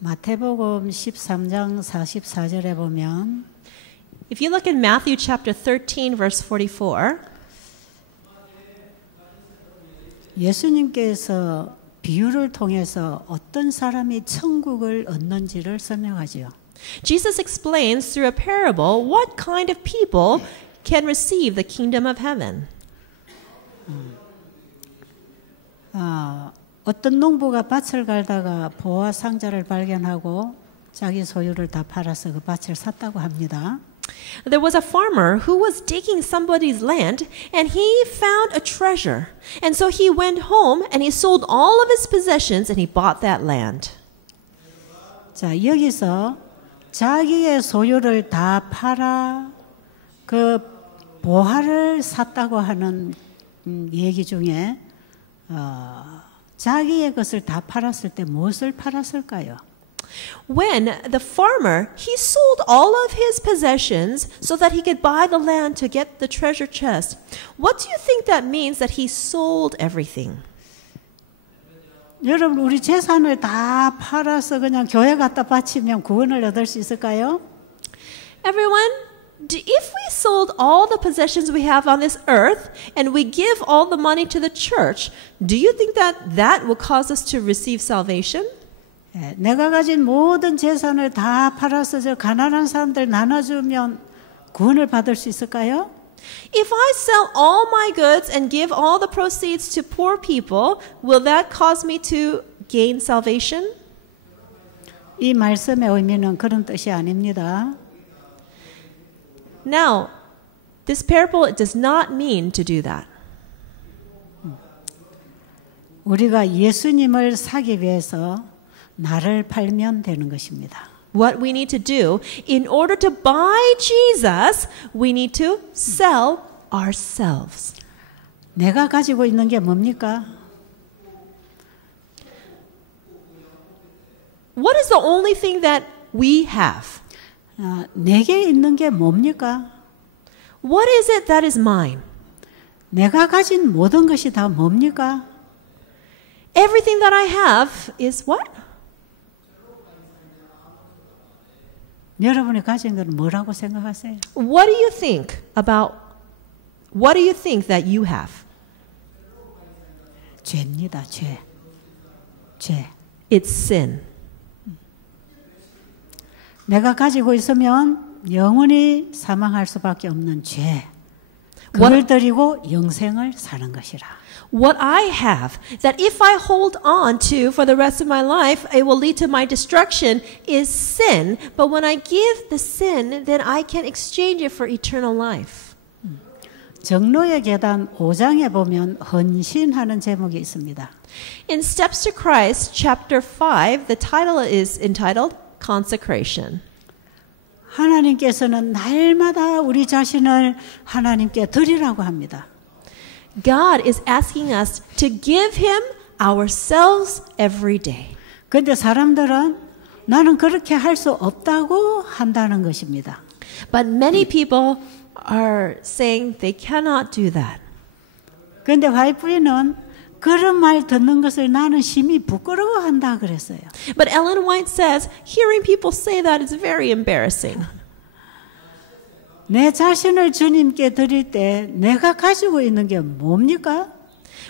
마태복음 13장 44절에 보면 If you look in Matthew chapter 13, verse 44, 예수님께서 비유를 통해서 어떤 사람이 천국을 얻는지를 설명하지요. Jesus explains through a parable what kind of people can receive the kingdom of heaven. 어떤 농부가 밭을 갈다가 보화 상자를 발견하고 자기 소유를 다 팔아서 그 밭을 샀다고 합니다. There was a farmer who was digging somebody's land and he found a treasure. And so he went home and he sold all of his possessions and he bought that land. 자, 여기서 자기의 소유를 다 팔아 그 보화를 샀다고 하는 얘기 중에 자기의 것을 다 팔았을 때 무엇을 팔았을까요? When the farmer, he sold all of his possessions so that he could buy the land to get the treasure chest. What do you think that means that he sold everything? 여러분, 우리 재산을 다 팔아서 그냥 교회 갖다 바치면 구원을 얻을 수 있을까요? Everyone, if we sold all the possessions we have on this earth and we give all the money to the church, do you think that that will cause us to receive salvation? 내가 가진 모든 재산을 다 팔아서 저 가난한 사람들 나눠주면 구원을 받을 수 있을까요? If I sell all my goods and give all the proceeds to poor people, will that cause me to gain salvation? 이 말씀의 의미는 그런 뜻이 아닙니다. Now, this parable it does not mean to do that. 우리가 예수님을 사기 위해서 나를 팔면 되는 것입니다. What we need to do, in order to buy Jesus, we need to sell ourselves. 내가 가지고 있는 게 뭡니까? What is the only thing that we have? 내게 있는 게 뭡니까? What is it that is mine? 내가 가진 모든 것이 다 뭡니까? Everything that I have is what? 여러분이 가진 건 뭐라고 생각하세요? What do you think about, what do you think that you have? 죄입니다, 죄. 죄. It's sin. 내가 가지고 있으면 영원히 사망할 수밖에 없는 죄. 그걸 드리고 영생을 사는 것이라. What I have, that if I hold on to for the rest of my life, it will lead to my destruction, is sin. But when I give the sin, then I can exchange it for eternal life. 정로의 계단 5장에 보면 헌신하는 제목이 있습니다. In Steps to Christ, chapter 5, the title is entitled Consecration. 하나님께서는 날마다 우리 자신을 하나님께 드리라고 합니다. God is asking us to give Him ourselves every day. 그런데 사람들은 나는 그렇게 할 수 없다고 한다는 것입니다. But many people are saying they cannot do that. 그런데 화이트는 그런 말 듣는 것을 나는 심히 부끄러워한다 그랬어요. But Ellen White says, hearing people say that is very embarrassing. 내 자신을 주님께 드릴 때 내가 가지고 있는 게 뭡니까?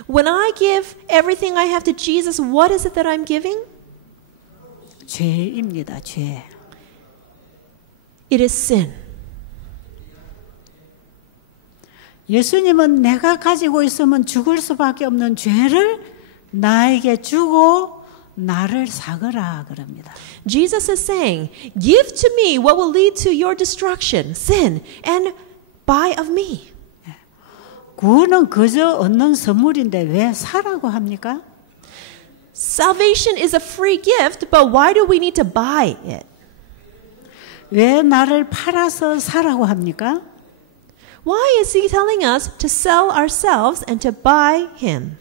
When I give everything I have to Jesus, what is it that I'm giving? 죄입니다, 죄. It is sin. 예수님은 내가 가지고 있으면 죽을 수밖에 없는 죄를 나에게 주고 나를 사거라 그럽니다. Jesus is saying, give to me what will lead to your destruction, sin, and buy of me. 구원은 그저 얻는 선물인데 왜 사라고 합니까? Salvation is a free gift, but why do we need to buy it? 왜 나를 팔아서 사라고 합니까? Why is he telling us to sell ourselves and to buy him?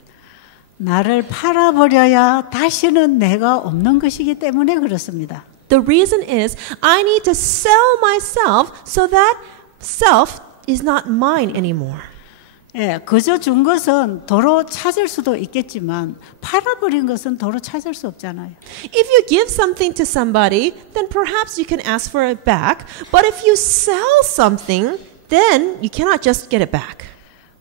나를 팔아버려야 다시는 내가 없는 것이기 때문에 그렇습니다. The reason is I need to sell myself so that self is not mine anymore. 예, 그저 준 것은 도로 찾을 수도 있겠지만 팔아버린 것은 도로 찾을 수 없잖아요. If you give something to somebody, then perhaps you can ask for it back. But if you sell something, then you cannot just get it back.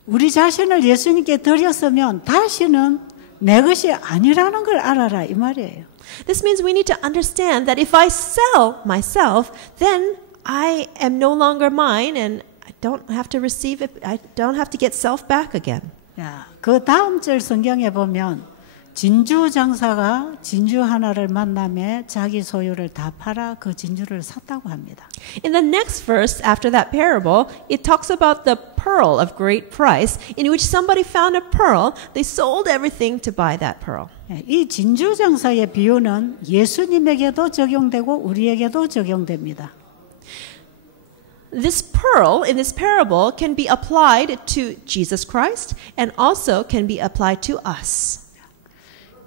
우리 자신을 예수님께 드렸으면 다시는 내 것이 아니라는 걸 알아라 이 말이에요. This means we need to understand that if I sell myself, then I am no longer mine and I don't have to receive it. I don't have to get self back again. 야, 그 다음 절 성경에 보면 진주 장사가 진주 하나를 만남에 자기 소유를 다 팔아 그 진주를 샀다고 합니다. In the next verse after that parable, it talks about the pearl of great price in which somebody found a pearl. They sold everything to buy that pearl. 이 진주 장사의 비유는 예수님에게도 적용되고 우리에게도 적용됩니다. This pearl in this parable can be applied to Jesus Christ and also can be applied to us.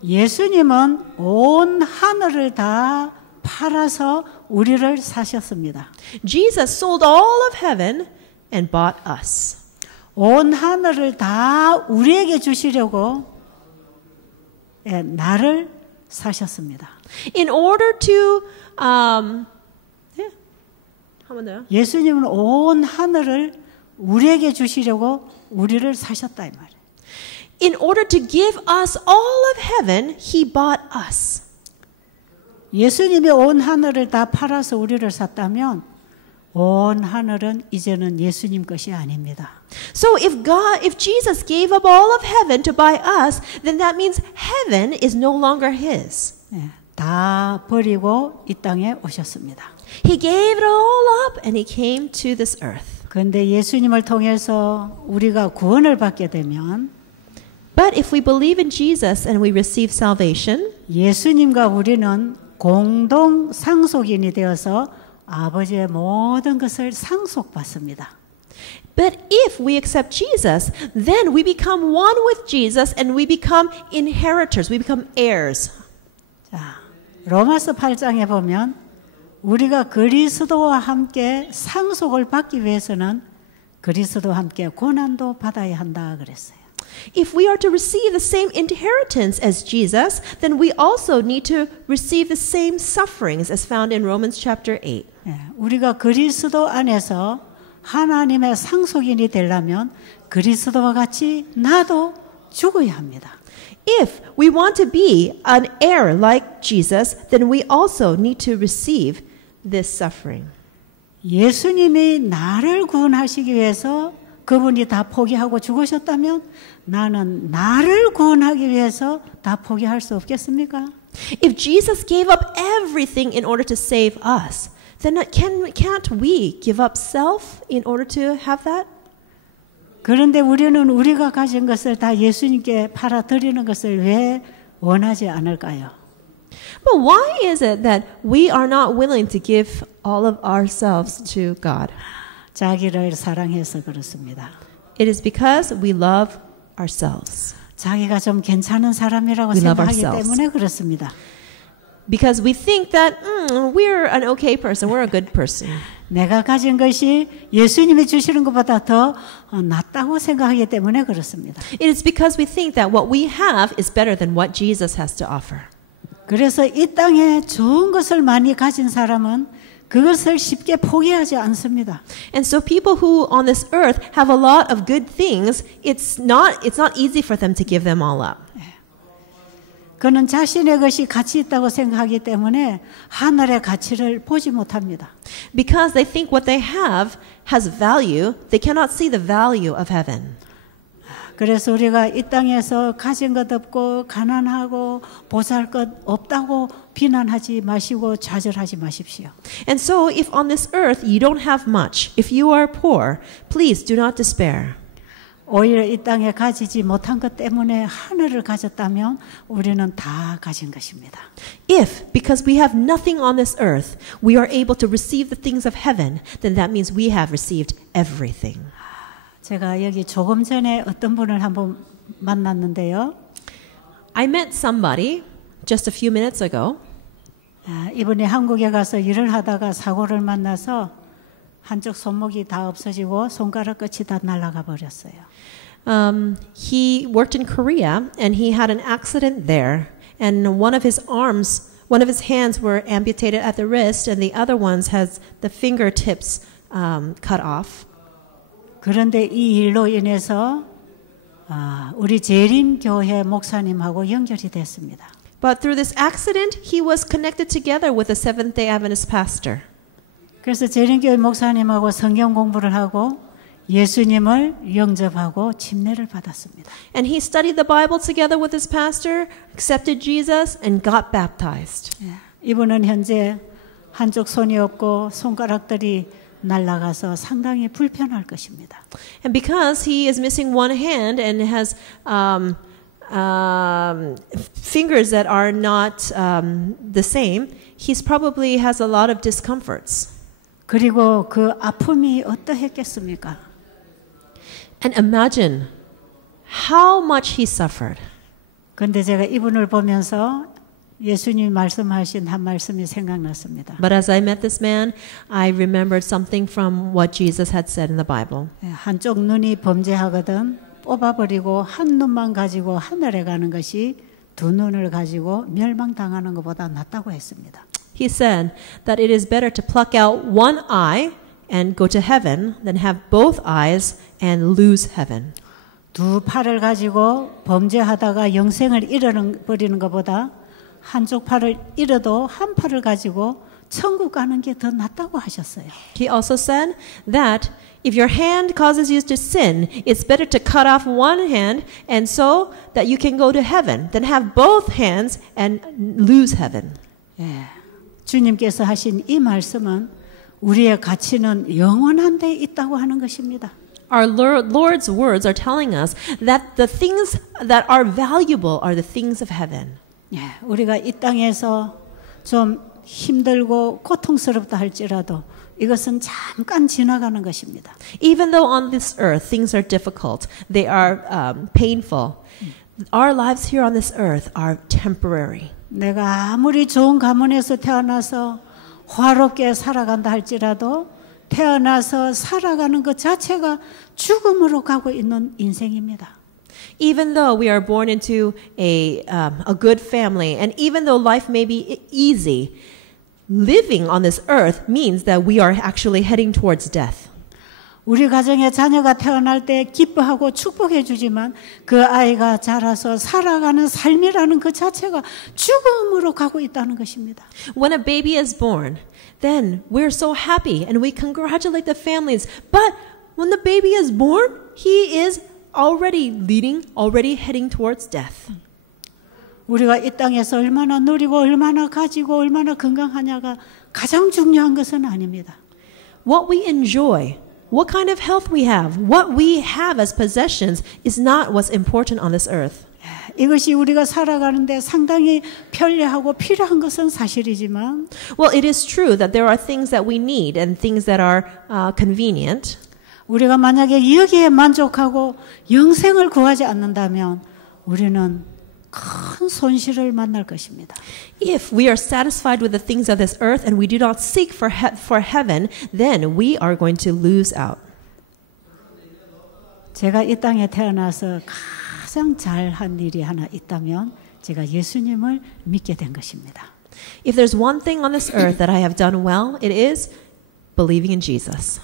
예수님은 온 하늘을 다 팔아서 우리를 사셨습니다. Jesus sold all of heaven and bought us. 온 하늘을 다 우리에게 주시려고 나를 사셨습니다. In order to 한번 예수님은 온 하늘을 우리에게 주시려고 우리를 사셨다 이 말이에요. In order to give us all of heaven, he bought us. 예수님이 온 하늘을 다 팔아서 우리를 샀다면 온 하늘은 이제는 예수님 것이 아닙니다. So if Jesus gave up all of heaven to buy us, then that means heaven is no longer his. 다 버리고 이 땅에 오셨습니다. He gave it all up and he came to this earth. 그런데 예수님을 통해서 우리가 구원을 받게 되면 But if we believe in Jesus and we receive salvation, 예수님과 우리는 공동 상속인이 되어서 아버지의 모든 것을 상속받습니다. but if we accept Jesus, then we become one with Jesus and we become inheritors, we become heirs. 자, 로마서 8장에 보면 우리가 그리스도와 함께 상속을 받기 위해서는 그리스도와 함께 고난도 받아야 한다 그랬어요. If we are to receive the same inheritance as Jesus, then we also need to receive the same sufferings as found in Romans chapter 8. 우리가 그리스도 안에서 하나님의 상속인이 되려면 그리스도와 같이 나도 죽어야 합니다. If we want to be an heir like Jesus, then we also need to receive this suffering. 예수님이 나를 구원하시기 위해서 그분이 다 포기하고 죽으셨다면 나는 나를 구원하기 위해서 다 포기할 수 없겠습니까? If Jesus gave up everything in order to save us, then can't we give up self in order to have that? 그런데 우리는 우리가 가진 것을 다 예수님께 팔아드리는 것을 왜 원하지 않을까요? But why is it that we are not willing to give all of ourselves to God? 자기를 사랑해서 그렇습니다. It is because we love ourselves. 자기가 좀 괜찮은 사람이라고 We love 생각하기 ourselves. 때문에 그렇습니다. Because we think that we're an okay person, we're a good person. 내가 가진 것이 예수님이 주시는 것보다 더 낫다고 생각하기 때문에 그렇습니다. It is because we think that what we have is better than what Jesus has to offer. 그래서 이 땅에 좋은 것을 많이 가진 사람은 그것을 쉽게 포기하지 않습니다. And so people who on this earth have a lot of good things, it's not easy for them to give them all up. 그는 자신의 것이 가치 있다고 생각하기 때문에 하늘의 가치를 보지 못합니다. Because they think what they have has value, they cannot see the value of heaven. 그래서 우리가 이 땅에서 가진 것 없고 가난하고 보잘 것 없다고 비난하지 마시고 좌절하지 마십시오. And so if on this earth you don't have much, if you are poor, please do not despair. 오히려 이 땅에 가지지 못한 것 때문에 하늘을 가졌다면 우리는 다 가진 것입니다. If, because we have nothing on this earth, we are able to receive the things of heaven, then that means we have received everything. 제가 여기 조금 전에 어떤 분을 한번 만났는데요. I met somebody just a few minutes ago. 이분이 한국에 가서 일을 하다가 사고를 만나서 한쪽 손목이 다 없어지고 손가락 끝이 다 날아가 버렸어요. he worked in Korea and he had an accident there, and one of his hands were amputated at the wrist, and the other ones has the fingertips cut off. 그런데 이 일로 인해서 우리 재림교회 목사님하고 연결이 됐습니다. But through this accident, he was connected together with a Seventh-day Adventist pastor. 그래서 재림교회 목사님하고 성경 공부를 하고 예수님을 영접하고 침례를 받았습니다. And he studied the Bible together with his pastor, accepted Jesus, and got baptized. 이분은 현재 한쪽 손이 없고 손가락들이 날아가서 상당히 불편할 것입니다. And because he is missing one hand and has fingers that are not the same, he's probably has a lot of discomforts. 그리고 그 아픔이 어떠했겠습니까? And imagine how much he suffered. 그런데 제가 이분을 보면서 예수님이 말씀하신 한 말씀이 생각났습니다. But as I met this man, I remembered something from what Jesus had said in the Bible. 한쪽 눈이 범죄하거든 뽑아버리고 한 눈만 가지고 하늘에 가는 것이 두 눈을 가지고 멸망당하는 것보다 낫다고 했습니다. He said that it is better to pluck out one eye and go to heaven than have both eyes and lose heaven. 두 팔을 가지고 범죄하다가 영생을 잃어버리는 것보다 한쪽 팔을 잃어도 한 팔을 가지고 천국 가는 게 더 낫다고 하셨어요. He also said that if your hand causes you to sin, it's better to cut off one hand and so that you can go to heaven than have both hands and lose heaven. 예, 주님께서 하신 이 말씀은 우리의 가치는 영원한 데 있다고 하는 것입니다. Our Lord's words are telling us that the things that are valuable are the things of heaven. 예, 우리가 이 땅에서 좀 힘들고 고통스럽다 할지라도 이것은 잠깐 지나가는 것입니다. Even though on this earth things are difficult, they are painful, our lives here on this earth are temporary. 내가 아무리 좋은 가문에서 태어나서 화롭게 살아간다 할지라도 태어나서 살아가는 것 자체가 죽음으로 가고 있는 인생입니다. Even though we are born into a good family, and even though life may be easy, living on this earth means that we are actually heading towards death. 우리 가정에 자녀가 태어날 때 기뻐하고 축복해 주지만 그 아이가 자라서 살아가는 삶이라는 그 자체가 죽음으로 가고 있다는 것입니다. When a baby is born, then we're so happy and we congratulate the families. But when the baby is born, he is already heading towards death. 우리가 이 땅에서 얼마나 누리고 얼마나 가지고 얼마나 건강하냐가 가장 중요한 것은 아닙니다. What we enjoy, what kind of health we have, what we have as possessions is not what's important on this earth. 이것이 우리가 살아가는데 상당히 편리하고 필요한 것은 사실이지만 Well, it is true that there are things that we need and things that are convenient. 우리가 만약에 여기에 만족하고 영생을 구하지 않는다면 우리는 큰 손실을 만날 것입니다. If we are satisfied with the things of this earth and we do not seek for heaven, then we are going to lose out. 제가 이 땅에 태어나서 가장 잘한 일이 하나 있다면 제가 예수님을 믿게 된 것입니다. If there's one thing on this earth that I have done well, it is believing in Jesus.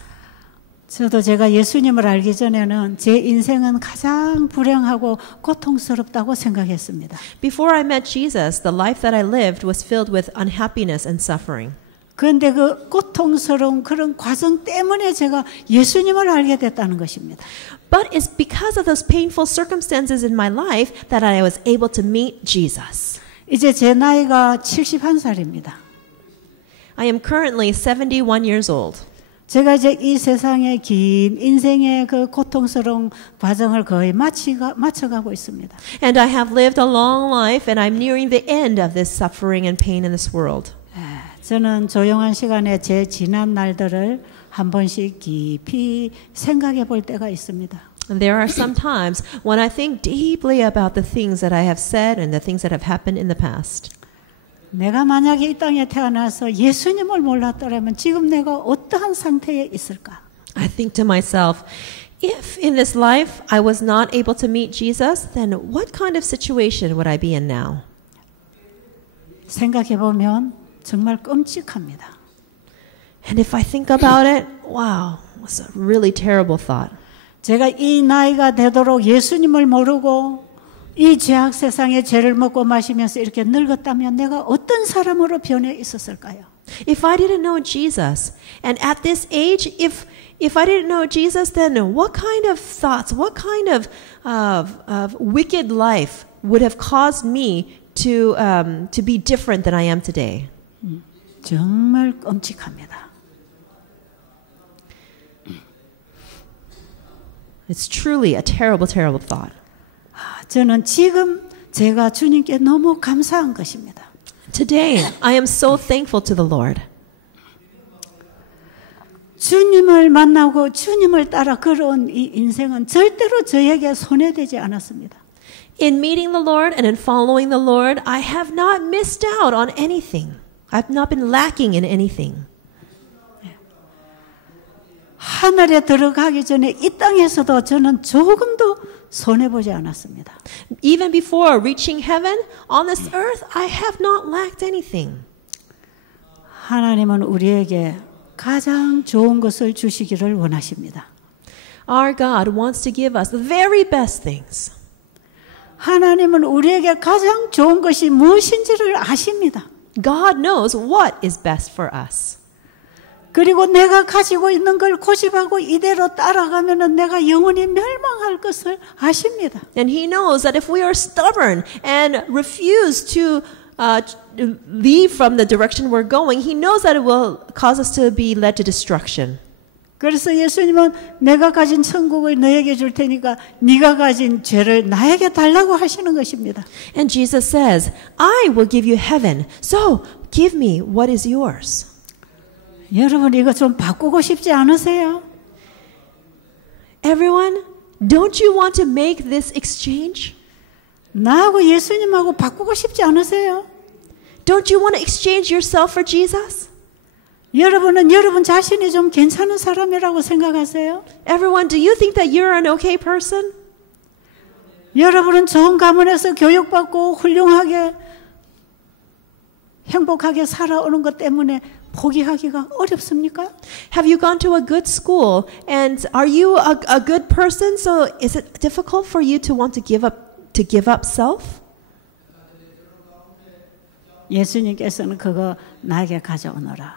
저도 제가 예수님을 알기 전에는 제 인생은 가장 불행하고 고통스럽다고 생각했습니다. Before I met Jesus, the life that I lived was filled with unhappiness and suffering. 그런데 그 고통스러운 그런 과정 때문에 제가 예수님을 알게 됐다는 것입니다. But it's because of those painful circumstances in my life that I was able to meet Jesus. 이제 제 나이가 71살입니다. I am currently 71 years old. 제가 이제 이 세상의 긴 인생의 그 고통스러운 과정을 거의 마쳐가고 있습니다. And I have lived a long life and I'm nearing the end of this suffering and pain in this world. 저는 조용한 시간에 제 지난 날들을 한 번씩 깊이 생각해 볼 때가 있습니다. And there are some times when I think deeply about the things that I have said and the things that have happened in the past. 내가 만약에 이 땅에 태어나서 예수님을 몰랐더라면 지금 내가 어떠한 상태에 있을까? I think to myself, If in this life I was not able to meet Jesus, then what kind of situation would I be in now? 생각해 보면 정말 끔찍합니다. And if I think about it, wow, it's a really terrible thought. 제가 이 나이가 되도록 예수님을 모르고 이 죄악 세상의 죄를 먹고 마시면서 이렇게 늙었다면 내가 어떤 사람으로 변해 있었을까요? If I didn't know Jesus, and at this age, if I didn't know Jesus, then what kind of thoughts, what kind of wicked life would have caused me to be different than I am today? 정말 끔찍합니다. It's truly a terrible, terrible thought. 저는 지금 제가 주님께 너무 감사한 것입니다. Today, I am so thankful to the Lord. 주님을 만나고 주님을 따라 걸어온 이 인생은 절대로 저에게 손해되지 않았습니다. In meeting the Lord and in following the Lord, I have not missed out on anything. I've not been lacking in anything. 하늘에 들어가기 전에 이 땅에서도 저는 조금도 손해보지 않았습니다. Even before reaching heaven, on this earth, I have not lacked anything. 하나님은 우리에게 가장 좋은 것을 주시기를 원하십니다. Our God wants to give us the very best things. 하나님은 우리에게 가장 좋은 것이 무엇인지를 아십니다. God knows what is best for us. 그리고 내가 가지고 있는 걸 고집하고 이대로 따라가면은 내가 영원히 멸망할 것을 아십니다. And He knows that if we are stubborn and refuse to leave from the direction we're going, He knows that it will cause us to be led to destruction. 그래서 예수님은 내가 가진 천국을 너에게 줄 테니까 네가 가진 죄를 나에게 달라고 하시는 것입니다. And Jesus says, I will give you heaven, so give me what is yours. 여러분 이거 좀 바꾸고 싶지 않으세요? Everyone, don't you want to make this exchange? 나하고 예수님하고 바꾸고 싶지 않으세요? Don't you want to exchange yourself for Jesus? 여러분은 여러분 자신이 좀 괜찮은 사람이라고 생각하세요? Everyone, do you think that you're an okay person? 여러분은 좋은 가문에서 교육받고 훌륭하게 행복하게 살아오는 것 때문에 포기하기가 어렵습니까? Have you gone to a good school and are you a good person? So is it difficult for you to want to give up self? 예수님께서는 그거 나에게 가져오너라.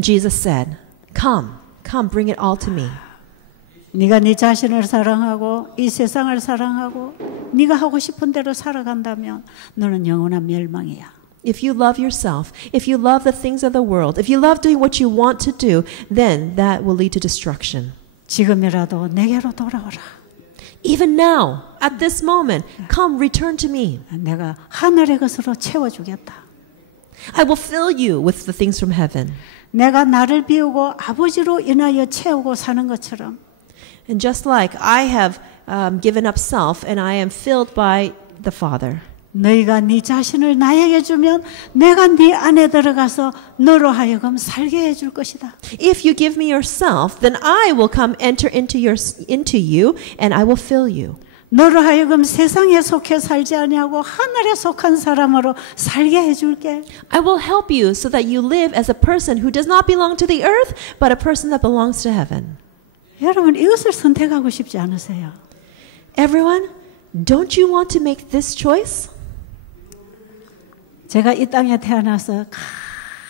Jesus said, come, bring it all to me. 네가 네 자신을 사랑하고 이 세상을 사랑하고 네가 하고 싶은 대로 살아간다면 너는 영원한 멸망이야. If you love yourself, if you love the things of the world, if you love doing what you want to do, then that will lead to destruction. 지금이라도 내게로 돌아오라. Even now, at this moment, come, return to me. 내가 하늘의 것으로 채워주겠다. I will fill you with the things from heaven. 내가 나를 비우고 아버지로 인하여 채우고 사는 것처럼 And just like I have given up self and I am filled by the Father. 너희가 네 자신을 나에게 주면 내가 네 안에 들어가서 너로 하여금 살게 해줄 것이다. If you give me yourself, then I will come enter into you and I will fill you. 너로 하여금 세상에 속해 살지 아니하고 하늘에 속한 사람으로 살게 해줄게. I will help you so that you live as a person who does not belong to the earth, but a person that belongs to heaven. 여러분 이것을 선택하고 싶지 않으세요? Everyone, don't you want to make this choice? 제가 이 땅에 태어나서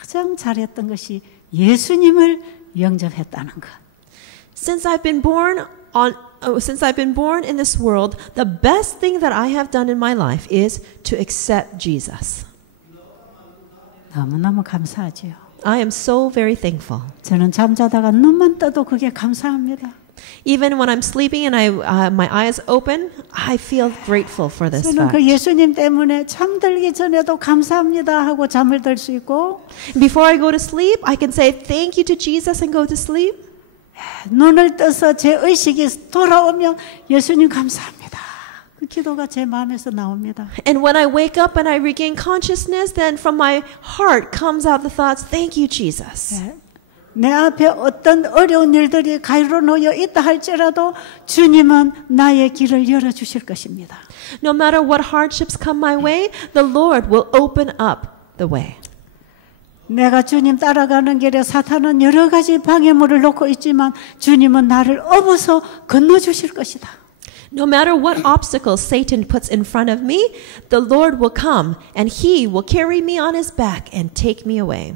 가장 잘했던 것이 예수님을 영접했다는 것. Since I've been born in this world, the best thing that I have done in my life is to accept Jesus. 너무너무 감사하지요. I am so very thankful. 저는 잠자다가 눈만 떠도 그게 감사합니다. Even when I'm sleeping and my eyes open, I feel grateful for this 저는 그 fact. 예수님 때문에 잠들기 전에도 감사합니다 하고 잠을 들 수 있고 Before I go to sleep, I can say thank you to Jesus and go to sleep. 눈을 떠서 제 의식이 돌아오면 예수님 감사합니다. 그 기도가 제 마음에서 나옵니다. And when I wake up and I regain consciousness, then from my heart comes out the thoughts, thank you, Jesus. 내 앞에 어떤 어려운 일들이 가위로 놓여 있다 할지라도 주님은 나의 길을 열어주실 것입니다. No matter what hardships come my way, the Lord will open up the way. 내가 주님 따라가는 길에 사탄은 여러 가지 방해물을 놓고 있지만 주님은 나를 업어서 건너주실 것이다. No matter what obstacles Satan puts in front of me, the Lord will come and He will carry me on His back and take me away.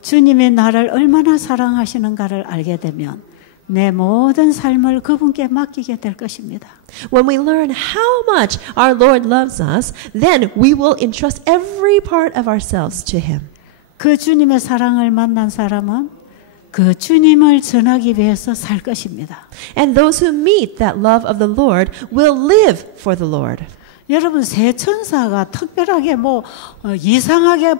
주님이 나를 얼마나 사랑하시는가를 알게 되면 내 모든 삶을 그분께 맡기게 될 것입니다. When we learn how much our Lord loves us, then we will entrust every part of ourselves to Him. 그 주님의 사랑을 만난 사람은 그 주님을 전하기 위해서 살 것입니다. And those who meet that love of the Lord will live for the Lord. 여러분 새 천사가 특별하게 이상하게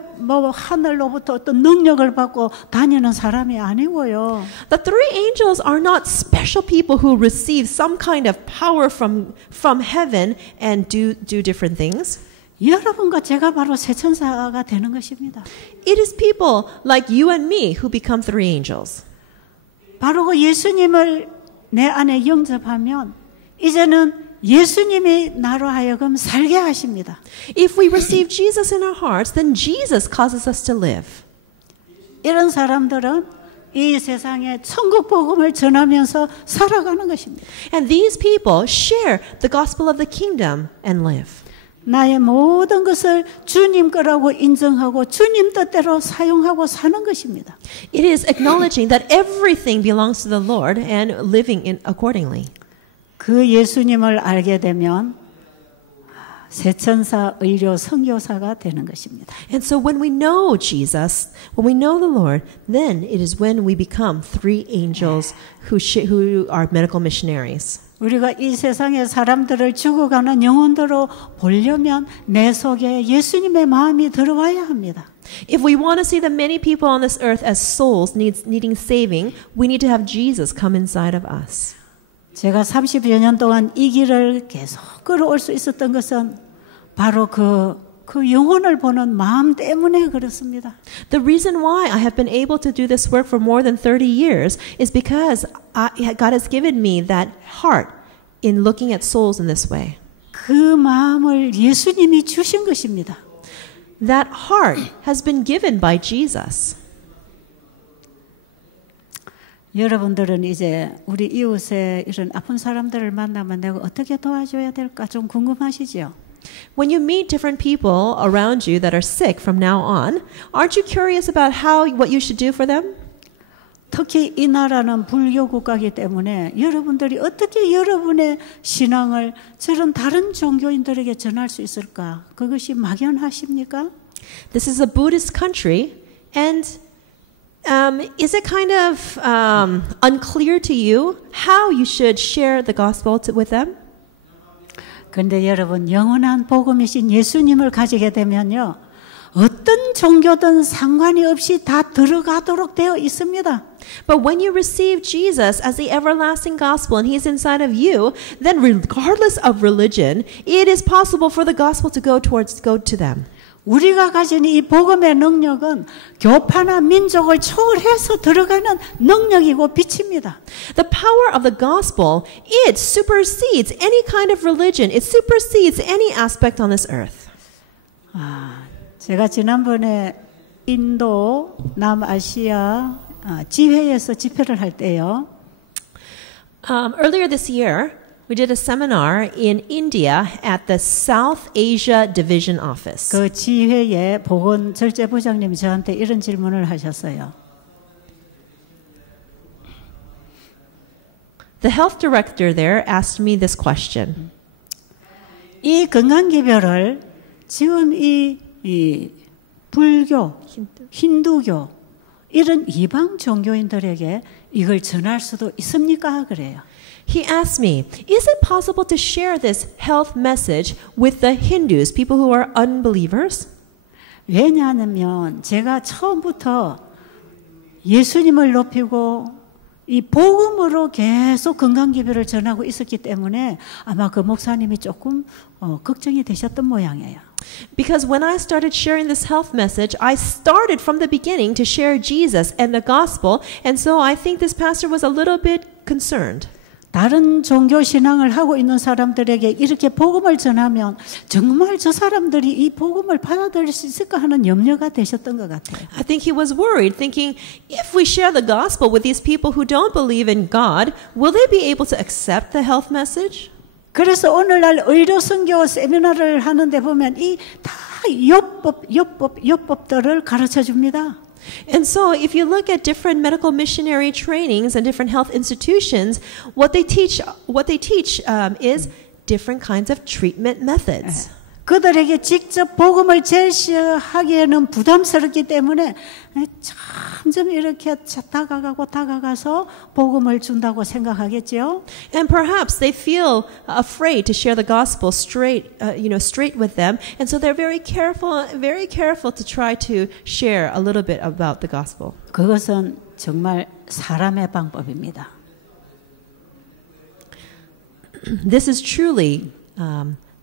하늘로부터 어떤 능력을 받고 다니는 사람이 아니고요. The three angels are not special people who receive some kind of power from heaven and do different things. 여러분과 제가 바로 새 천사가 되는 것입니다. It is people like you and me who become three angels. 바로 그 예수님을 내 안에 영접하면 이제는 예수님이 나로 하여금 살게 하십니다. If we receive Jesus in our hearts, then Jesus causes us to live. 이런 사람들은 이 세상에 천국 복음을 전하면서 살아가는 것입니다. And these people share the gospel of the kingdom and live. 나의 모든 것을 주님 거라고 인정하고 주님 뜻대로 사용하고 사는 것입니다. It is acknowledging that everything belongs to the Lord and living accordingly. 그 예수님을 알게 되면 세천사, 의료, 선교사가 되는 것입니다. And so when we know Jesus, when we know the Lord, then it is when we become three angels who are medical missionaries. 우리가 이 세상의 사람들을 죽어가는 영혼들로 보려면 내 속에 예수님의 마음이 들어와야 합니다. If we want to see the many people on this earth as souls needing saving, we need to have Jesus come inside of us. 제가 30여 년 동안 이 길을 계속 걸어올 수 있었던 것은 바로 그 영혼을 보는 마음 때문에 그렇습니다. The reason why I have been able to do this work for more than 30 years is because God has given me that heart in looking at souls in this way. 그 마음을 예수님이 주신 것입니다. That heart has been given by Jesus. 여러분들은 이제 우리 이웃에 이런 아픈 사람들을 만나면 내가 어떻게 도와줘야 될까 좀 궁금하시죠? When you meet different people around you that are sick from now on, aren't you curious about what you should do for them? 특히 이 나라는 불교 국가이기 때문에 여러분들이 어떻게 여러분의 신앙을 저런 다른 종교인들에게 전할 수 있을까? 그것이 막연하십니까? This is a Buddhist country, and is it kind of unclear to you how you should share the gospel with them? 그런데 여러분 영원한 복음이신 예수님을 가지게 되면요. 어떤 종교든 상관이 없이 다 들어가도록 되어 있습니다. But when you receive Jesus as the everlasting gospel and He's inside of you, then regardless of religion, it is possible for the gospel to go to them. 우리가 가진 이 복음의 능력은 교파나 민족을 초월해서 들어가는 능력이고 빛입니다. The power of the gospel, it supersedes any kind of religion. It supersedes any aspect on this earth. 제가 지난번에 인도, 남아시아 지회에서 집회를 할 때요. Earlier this year, we did a seminar in India at the South Asia Division Office. 그 지회에 보건절제부장님이 저한테 이런 질문을 하셨어요. The health director there asked me this question. 이 건강기별을 지금 이 불교, 힌두교 이런 이방 종교인들에게 이걸 전할 수도 있습니까? 그래요. He asked me, is it possible to share this health message with the Hindus, people who are unbelievers? 왜냐하면 제가 처음부터 예수님을 높이고 이 복음으로 계속 건강기별을 전하고 있었기 때문에 아마 그 목사님이 조금 걱정이 되셨던 모양이에요. Because when I started sharing this health message, I started from the beginning to share Jesus and the gospel, and so I think this pastor was a little bit concerned. 다른 종교 신앙을 하고 있는 사람들에게 이렇게 복음을 전하면 정말 저 사람들이 이 복음을 받아들일 수 있을까 하는 염려가 되셨던 것 같아요. I think he was worried, thinking, if we share the gospel with these people who don't believe in God, will they be able to accept the health message? 그래서 오늘날 의료 선교 세미나를 하는데 보면 이 다 요법들을 가르쳐 줍니다. And so if you look at different medical missionary trainings and different health institutions, what they teach is different kinds of treatment methods. 그들에게 직접 복음을 제시하기에는 부담스럽기 때문에 점점 이렇게 다가가서 복음을 준다고 생각하겠죠. And perhaps they feel afraid to share the gospel straight with them, and so they're very careful to try to share a little bit about the gospel. 그것은 정말 사람의 방법입니다. This is truly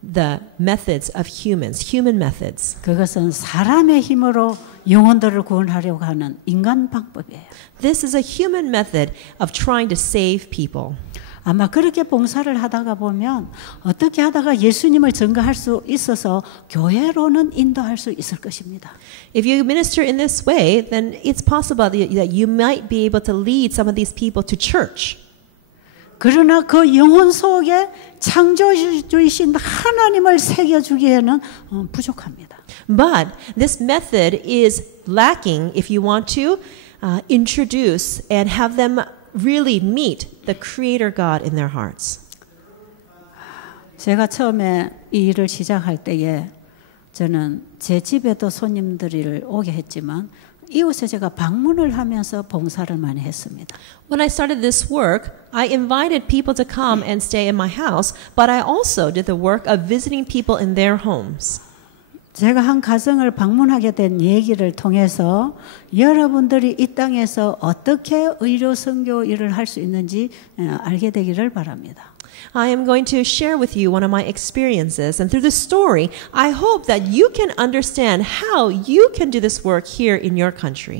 the methods of humans, human methods. 그것은 사람의 힘으로 영혼들을 구원하려고 하는 인간 방법이에요. This is a human method of trying to save people. 아마 그렇게 봉사를 하다가 보면 어떻게 하다가 예수님을 증거할 수 있어서 교회로는 인도할 수 있을 것입니다. If you minister in this way, then it's possible that you might be able to lead some of these people to church. 그러나 그 영혼 속에 창조주이신 하나님을 새겨주기에는 부족합니다. But this method is lacking if you want to introduce and have them really meet the Creator God in their hearts. 제가 처음에 이 일을 시작할 때에 저는 제 집에도 손님들을 오게 했지만 이웃에 제가 방문을 하면서 봉사를 많이 했습니다. When I started this work, I invited people to come and stay in my house, but I also did the work of visiting people in their homes. 제가 한 가정을 방문하게 된 얘기를 통해서 여러분들이 이 땅에서 어떻게 의료 선교 일을 할 수 있는지 알게 되기를 바랍니다. I am going to share with you one of my experiences, and through this story, I hope that you can understand how you can do this work here in your country.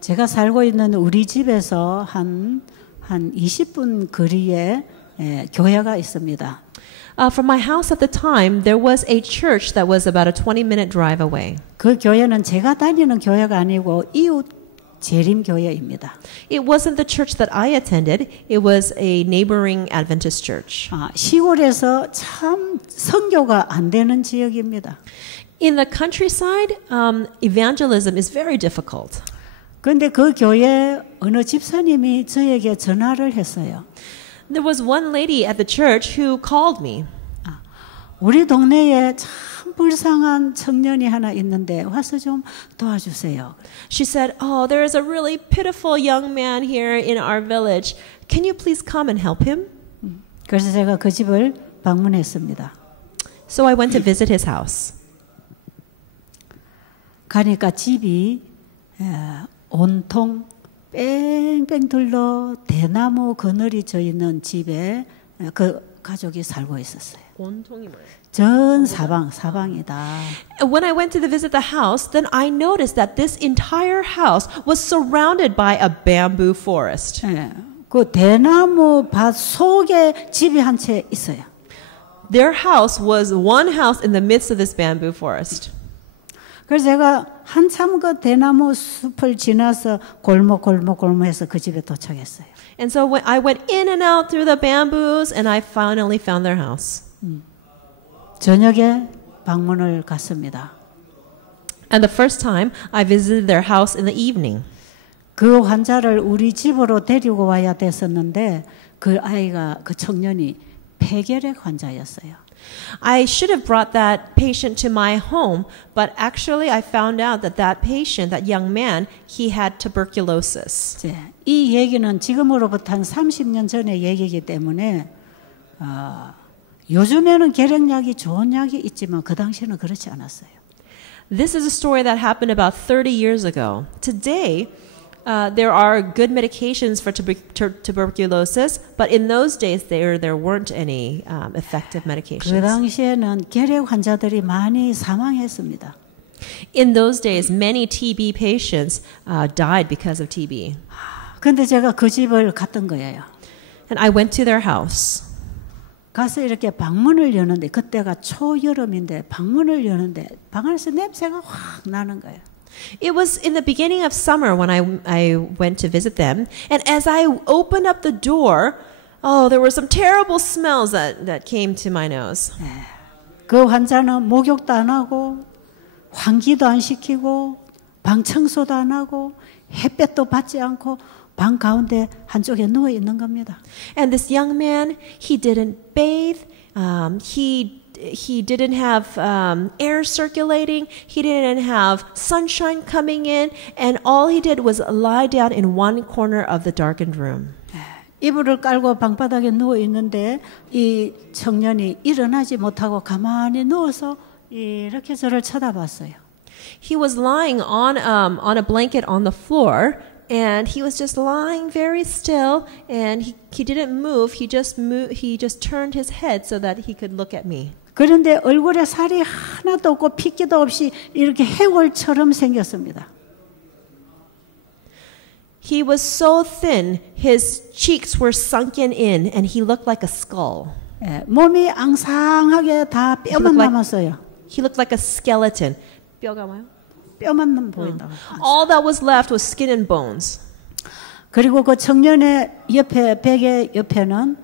제가 살고 있는 우리 집에서 한 20분 거리에 교회가 있습니다. From my house at the time, there was a church that was about a 20-minute drive away. 그 교회는 제가 다니는 교회가 아니고 이웃 재림교회입니다. It wasn't the church that I attended. It was a neighboring Adventist church. 시골에서 참 선교가 안 되는 지역입니다. In the countryside, evangelism is very difficult. 그런데 그 교회 어느 집사님이 저에게 전화를 했어요. There was one lady at the church who called me. 우리 동네에 참 불쌍한 청년이 하나 있는데 와서 좀 도와주세요. She said, "Oh, there is a really pitiful young man here in our village. Can you please come and help him?" 그래서 제가 그 집을 방문했습니다. So I went to visit his house. 가니까 집이 온통 뺑뺑 둘러 대나무 그늘이 져 있는 집에 그 가족이 살고 있었어요. 온통이 뭐예요? 전 사방이다. When I went to visit the house, then I noticed that this entire house was surrounded by a bamboo forest. 그 대나무 밭 속에 집이 한 채 있어요. Their house was one house in the midst of this bamboo forest. 그래서 제가 한참 그 대나무 숲을 지나서 골목해서 그 집에 도착했어요. And so when I went in and out through the bamboos, and I finally found their house. 저녁에 방문을 갔습니다. And the first time, I visited their house in the evening. 그 환자를 우리 집으로 데리고 와야 됐었는데 그 청년이 폐결핵 환자였어요. I should have brought that patient to my home, but actually I found out that that patient, that young man, he had tuberculosis. 이 얘기는 지금으로부터 한 30년 전의 얘기이기 때문에 요즘에는 결핵약이 좋은 약이 있지만 그 당시에는 그렇지 않았어요. This is a story that happened about 30 years ago. Today, there are good medications for tuberculosis, but in those days there weren't any effective 그 medications. 당시에는 결핵 환자들이 많이 사망했습니다. In those days, many TB patients died because of TB. 근데 제가 그 집을 갔던 거예요. And I went to their house. 가서 이렇게 방문을 여는데 그때가 초여름인데 방문을 여는데 방 안에서 냄새가 확 나는 거예요. It was in the beginning of summer when I went to visit them, and as I opened up the door, oh, there were some terrible smells that came to my nose. 그 환자는 목욕도 안 하고 환기도 안 시키고 방 청소도 안 하고 햇볕도 받지 않고 방 가운데 한쪽에 누워 있는 겁니다. And this young man, he didn't bathe. He didn't have air circulating. He didn't have sunshine coming in, and all he did was lie down in one corner of the darkened room. 이불을 깔고 방바닥에 누워 있는데 이 청년이 일어나지 못하고 가만히 누워서 이렇게 저를 쳐다봤어요. He was lying on a blanket on the floor, and he was just lying very still, and he didn't move. He just turned his head so that he could look at me. 그런데 얼굴에 살이 하나도 없고 핏기도 없이 이렇게 해골처럼 생겼습니다. He was so thin, his cheeks were sunken in, and he looked like a skull. 몸이 앙상하게 다 뼈만 남았어요. He looked like a skeleton. 뼈가 뭐요? 뼈만 보인다고. All that was left was skin and bones. 그리고 그 청년의 옆에 베개 옆에는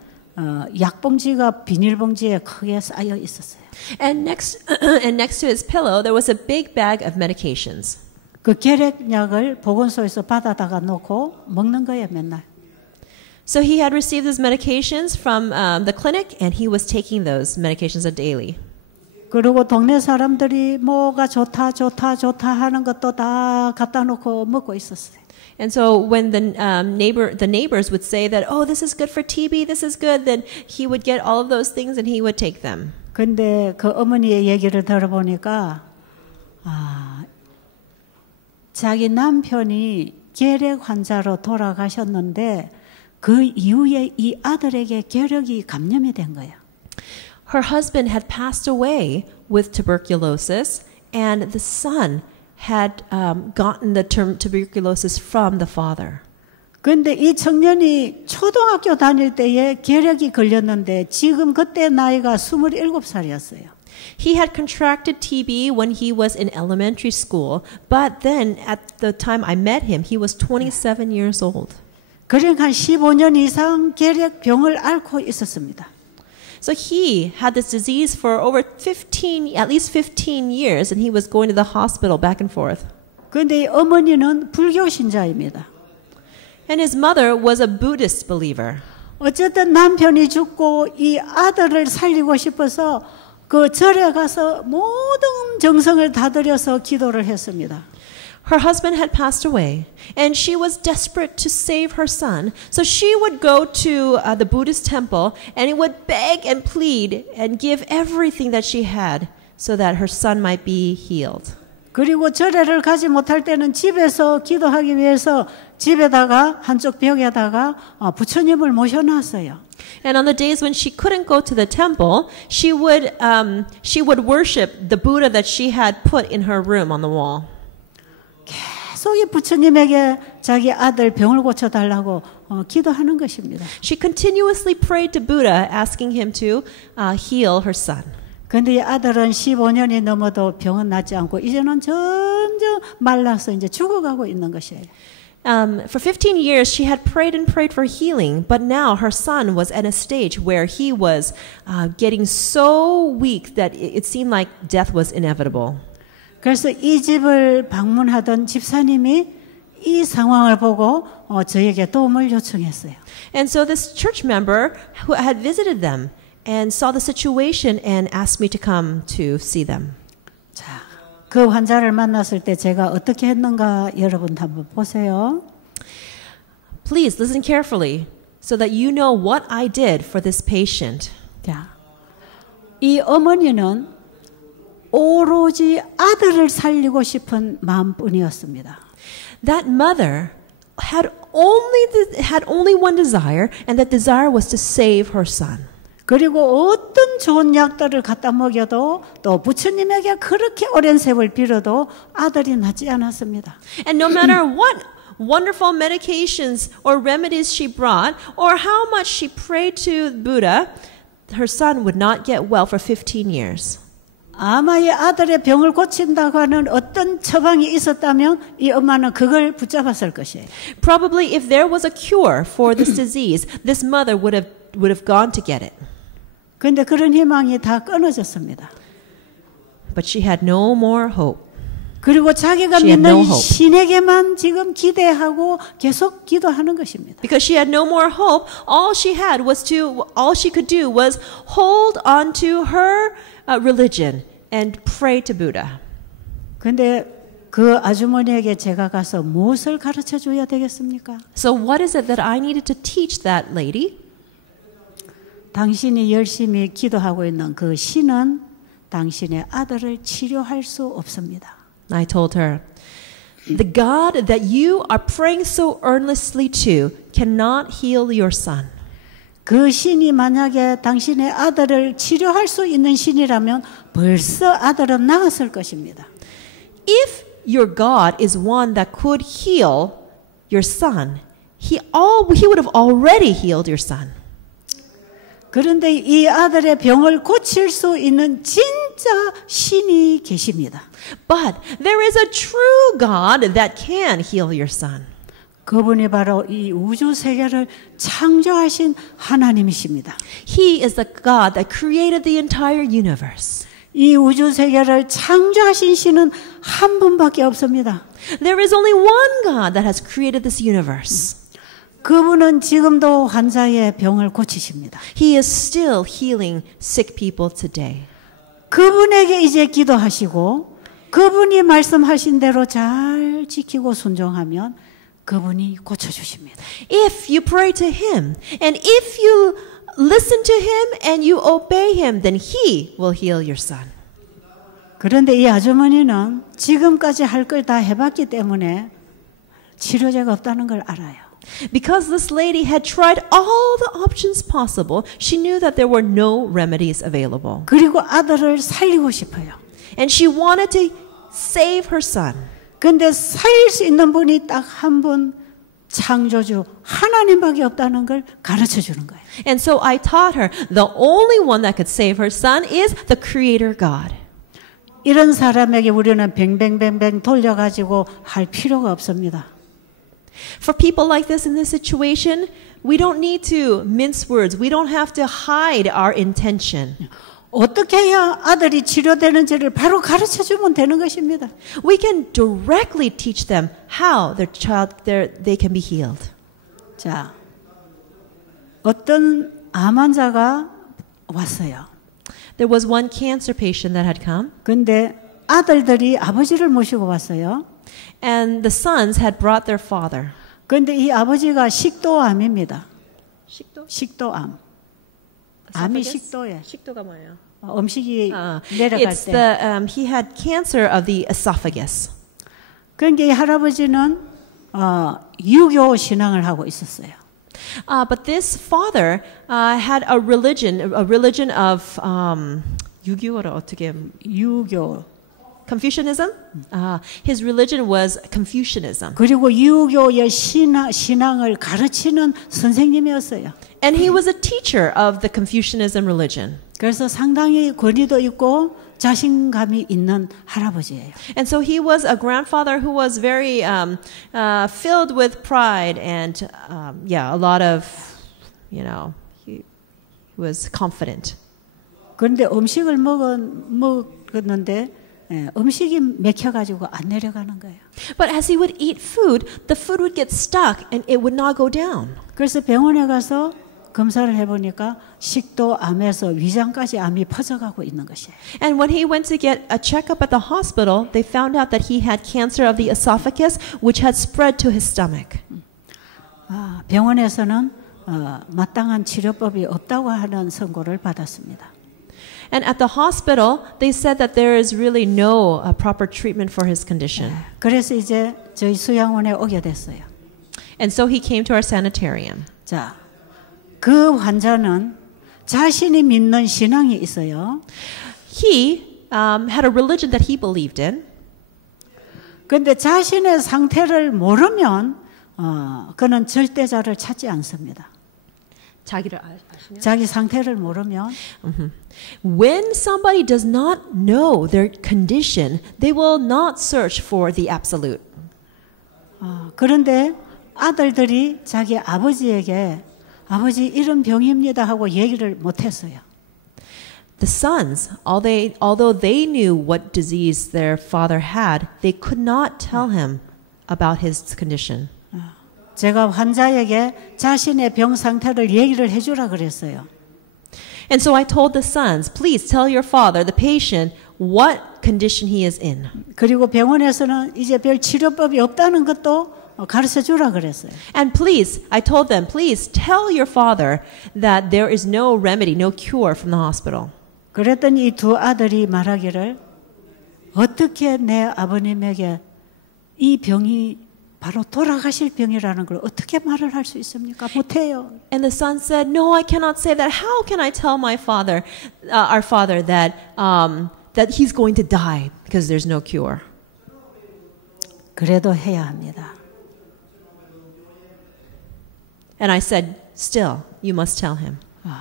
약봉지가 비닐봉지에 크게 쌓여 있었어요. And next to his pillow there was a big bag of medications. 그 결핵약을 보건소에서 받아다가 놓고 먹는 거예요, 맨날. So he had received his medications from the clinic, and he was taking those medications daily. 그리고 동네 사람들이 뭐가 좋다 하는 것도 다 갖다 놓고 먹고 있었어요. And so when the neighbors would say that, oh, this is good for TB, this is good, then he would get all of those things and he would take them. 근데 그 어머니의 얘기를 들어보니까 자기 남편이 결핵 환자로 돌아가셨는데 그 이후에 이 아들에게 결핵이 감염이 된 거예요. Her husband had passed away with tuberculosis, and the son had gotten the tuberculosis from the father. 그런데 이 청년이 초등학교 다닐 때에 결핵이 걸렸는데 지금 그때 나이가 27살이었어요. He had contracted TB when he was in elementary school, but then at the time I met him, he was 27 years old. 그러니까 한 15년 이상 결핵병을 앓고 있었습니다. So he had this disease for at least 15 years, and he was going to the hospital back and forth. 그런데 어머니는 불교 신자입니다. And his mother was a Buddhist believer. 어쨌든 남편이 죽고 이 아들을 살리고 싶어서 그 절에 가서 모든 정성을 다들여서 기도를 했습니다. Her husband had passed away, and she was desperate to save her son. So she would go to the Buddhist temple and would beg and plead and give everything that she had so that her son might be healed. 그리고 절에를 가지 못할 때는 집에서 기도하기 위해서 집에다가 한쪽 벽에다가 부처님을 모셔놨어요. And on the days when she couldn't go to the temple, she would worship the Buddha that she had put in her room on the wall. 계속 이 부처님에게 자기 아들 병을 고쳐달라고 기도하는 것입니다. She continuously prayed to Buddha, asking him to heal her son. 그런데 이 아들은 15년이 넘어도 병은 낫지 않고 이제는 점점 말라서 이제 죽어가고 있는 것이에요. For 15 years, she had prayed and prayed for healing, but now her son was at a stage where he was getting so weak that it seemed like death was inevitable. 그래서 이 집을 방문하던 집사님이 이 상황을 보고 저에게 도움을 요청했어요. And so this church member who had visited them and saw the situation and asked me to come to see them. 자, 그 환자를 만났을 때 제가 어떻게 했는가 여러분 한번 보세요. Please listen carefully so that you know what I did for this patient. 자, 이 어머니는 오로지 아들을 살리고 싶은 마음뿐이었습니다. That mother had only one desire, and that desire was to save her son. 그리고 어떤 좋은 약들을 갖다 먹여도 또 부처님에게 그렇게 오랜 세월 빌어도 아들이 낫지 않았습니다. And no matter what wonderful medications or remedies she brought, or how much she prayed to Buddha, her son would not get well for 15 years. 아마 이 아들의 병을 고친다고 하는 어떤 처방이 있었다면 이 엄마는 그걸 붙잡았을 것이에요. Probably if there was a cure for this disease, this mother would have gone to get it. 그런데 그런 희망이 다 끊어졌습니다. But she had no more hope. 그리고 자기가 She had no 믿는 hope. 신에게만 지금 기대하고 계속 기도하는 것입니다. Because she had no more hope, all she could do was hold on to her religion and pray to Buddha. 그런데 그 아주머니에게 제가 가서 무엇을 가르쳐 줘야 되겠습니까? So what is it that I needed to teach that lady? 당신이 열심히 기도하고 있는 그 신은 당신의 아들을 치료할 수 없습니다. I told her, the God that you are praying so earnestly to cannot heal your son. 그 신이 만약에 당신의 아들을 치료할 수 있는 신이라면 벌써 아들은 나았을 것입니다. If your God is one that could heal your son, he would have already healed your son. 그런데 이 아들의 병을 고칠 수 있는 진짜 신이 계십니다. But there is a true God that can heal your son. 그분이 바로 이 우주 세계를 창조하신 하나님이십니다. He is the God that created the entire universe. 이 우주 세계를 창조하신 신은 한 분밖에 없습니다. There is only one God that has created this universe. 그분은 지금도 환자의 병을 고치십니다. He is still healing sick people today. 그분에게 이제 기도하시고 그분이 말씀하신 대로 잘 지키고 순종하면 그분이 고쳐주십니다. If you pray to Him, and if you listen to Him and you obey Him, then He will heal your son. 그런데 이 아주머니는 지금까지 할 걸 다 해봤기 때문에 치료제가 없다는 걸 알아요. Because this lady had tried all the options possible, she knew that there were no remedies available. 그리고 아들을 살리고 싶어요. And she wanted to save her son. 근데 살릴 수 있는 분이 딱 한 분 창조주 하나님밖에 없다는 걸 가르쳐 주는 거예요. And so I taught her the only one that could save her son is the Creator God. 이런 사람에게 우리는 뱅뱅뱅뱅 돌려가지고 할 필요가 없습니다. For people like this in this situation, we don't need to mince words. We don't have to hide our intention. 어떻게 해야 아들이 치료되는지를 바로 가르쳐 주면 되는 것입니다. We can directly teach them how they can be healed. 자, 어떤 암 환자가 왔어요. There was one cancer patient that had come, 근데 아들들이 아버지를 모시고 왔어요. and the sons had brought their father. 근데 이 아버지가 식도암입니다. 식도암. 암이 식도에. 식도가 뭐예요? 음식이 내려갈 It's 때. he had cancer of the esophagus. 그러니까 이 할아버지는 유교 신앙을 하고 있었어요. But this father had a religion of 유교를 어떻게 유교. Confucianism? His religion was Confucianism. 그리고 유교의 신앙을 가르치는 선생님이었어요. And he was a teacher of the Confucianism religion. 그래서 상당히 권위도 있고 자신감이 있는 할아버지예요. And so he was a grandfather who was very filled with pride and a lot of, he was confident. 그런데 음식을 먹었는데 음식이 맥혀가지고 안 내려가는 거예요. But as he would eat food, the food would get stuck and it would not go down. 그래서 병원에 가서 검사를 해보니까 식도암에서 위장까지 암이 퍼져가고 있는 것이에요. And when he went to get a checkup at the hospital, they found out that he had cancer of the esophagus, which had spread to his stomach. 병원에서는 마땅한 치료법이 없다고 하는 선고를 받았습니다. And at the hospital, they said that there is really no proper treatment for his condition. 그래서 이제 저희 수양원에 오게 됐어요. And so he came to our sanitarium. 자, 그 환자는 자신이 믿는 신앙이 있어요. He had a religion that he believed in. 그런데 자신의 상태를 모르면 그는 절대자를 찾지 않습니다. 자기 상태를 모르면 When somebody does not know their condition, they will not search for the absolute. 그런데 아들들이 자기 아버지에게 아버지 이런 병입니다 하고 얘기를 못했어요. The sons, although they knew what disease their father had, they could not tell him about his condition. 제가 환자에게 자신의 병 상태를 얘기를 해주라 그랬어요. And so I told the sons, please tell your father, the patient, what condition he is in. 그리고 병원에서는 이제 별 치료법이 없다는 것도 가르쳐 주라 그랬어요. And please, I told them, please tell your father that there is no remedy, no cure from the hospital. 그랬더니 이 두 아들이 말하기를 어떻게 내 아버님에게 이 병이 바로 돌아가실 병이라는 걸 어떻게 말을 할 수 있습니까? 못해요. And the son said, no, I cannot say that. How can I tell my father, our father, that he's going to die because there's no cure? 그래도 해야 합니다. And I said, still, you must tell him.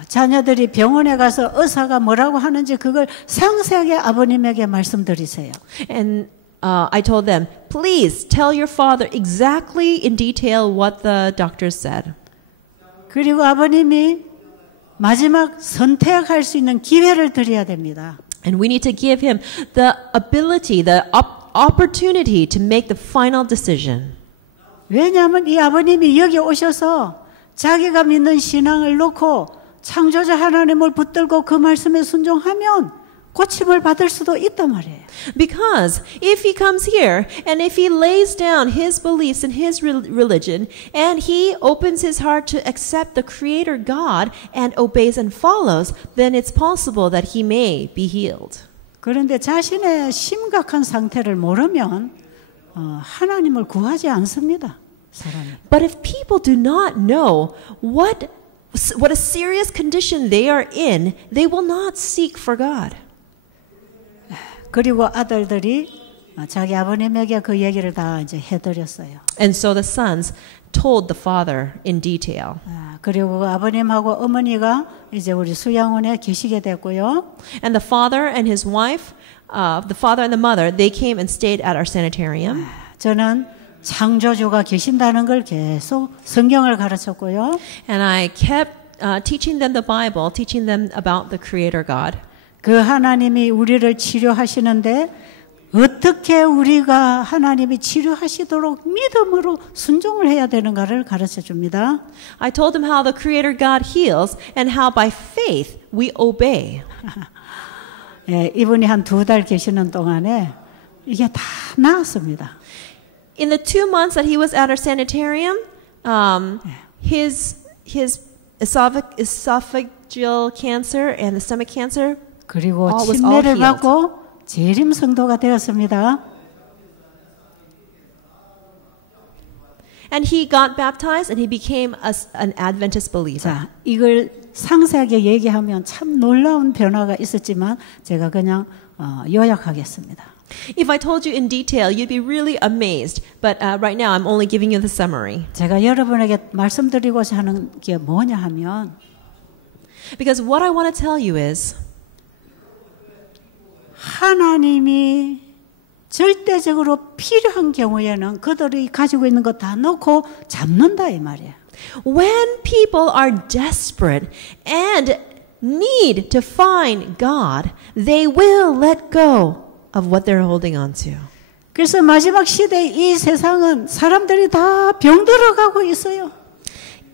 자녀들이 병원에 가서 의사가 뭐라고 하는지 그걸 상세하게 아버님에게 말씀드리세요. And I told them, please tell your father exactly in detail what the doctors said. 그리고 아버님이 마지막 선택할 수 있는 기회를 드려야 됩니다. And we need to give him the ability, the opportunity to make the final decision. 왜냐하면 이 아버님이 여기 오셔서 자기가 믿는 신앙을 놓고 창조자 하나님을 붙들고 그 말씀에 순종하면 고침을 받을 수도 있단 말이에요. Because if he comes here and if he lays down his beliefs and his religion and he opens his heart to accept the Creator God and obeys and follows, then it's possible that he may be healed. 그런데 자신의 심각한 상태를 모르면 하나님을 구하지 않습니다. 사람이. But if people do not know what a serious condition they are in, they will not seek for God. 그리고 아들들이 자기 아버님에게 그 얘기를 다 이제 해드렸어요. And so the sons told the father in detail. 그리고 아버님하고 어머니가 이제 우리 수양원에 계시게 됐고요. And the father and his wife, the father and the mother, they came and stayed at our sanitarium. 저는 창조주가 계신다는 걸 계속 성경을 가르쳤고요. And I kept teaching them the Bible, teaching them about the Creator God. 그 하나님이 우리를 치료하시는데 어떻게 우리가 하나님이 치료하시도록 믿음으로 순종을 해야 되는가를 가르쳐 줍니다. I told them how the Creator God heals and how by faith we obey. 예, 이분이 한 2달 계시는 동안에 이게 다 나았습니다. In the 2 months that he was at our sanitarium, his esophageal cancer and the stomach cancer 그리고 was all 침례를 healed. 받고 재림 성도가 되었습니다. And he got baptized and he became an Adventist believer. 자, 이걸 상세하게 얘기하면 참 놀라운 변화가 있었지만 제가 그냥 요약하겠습니다. If I told you in detail, you'd be really amazed. But right now, I'm only giving you the summary. 제가 여러분에게 말씀드리고자 하는 게 뭐냐 하면 Because what I want to tell you is 하나님이 절대적으로 필요한 경우에는 그들이 가지고 있는 거 다 놓고 잡는다 이 말이에요. when people are desperate and need to find God, they will let go of what they're holding on to. 그래서 마지막 시대에 이 세상은 사람들이 다 병들어가고 있어요.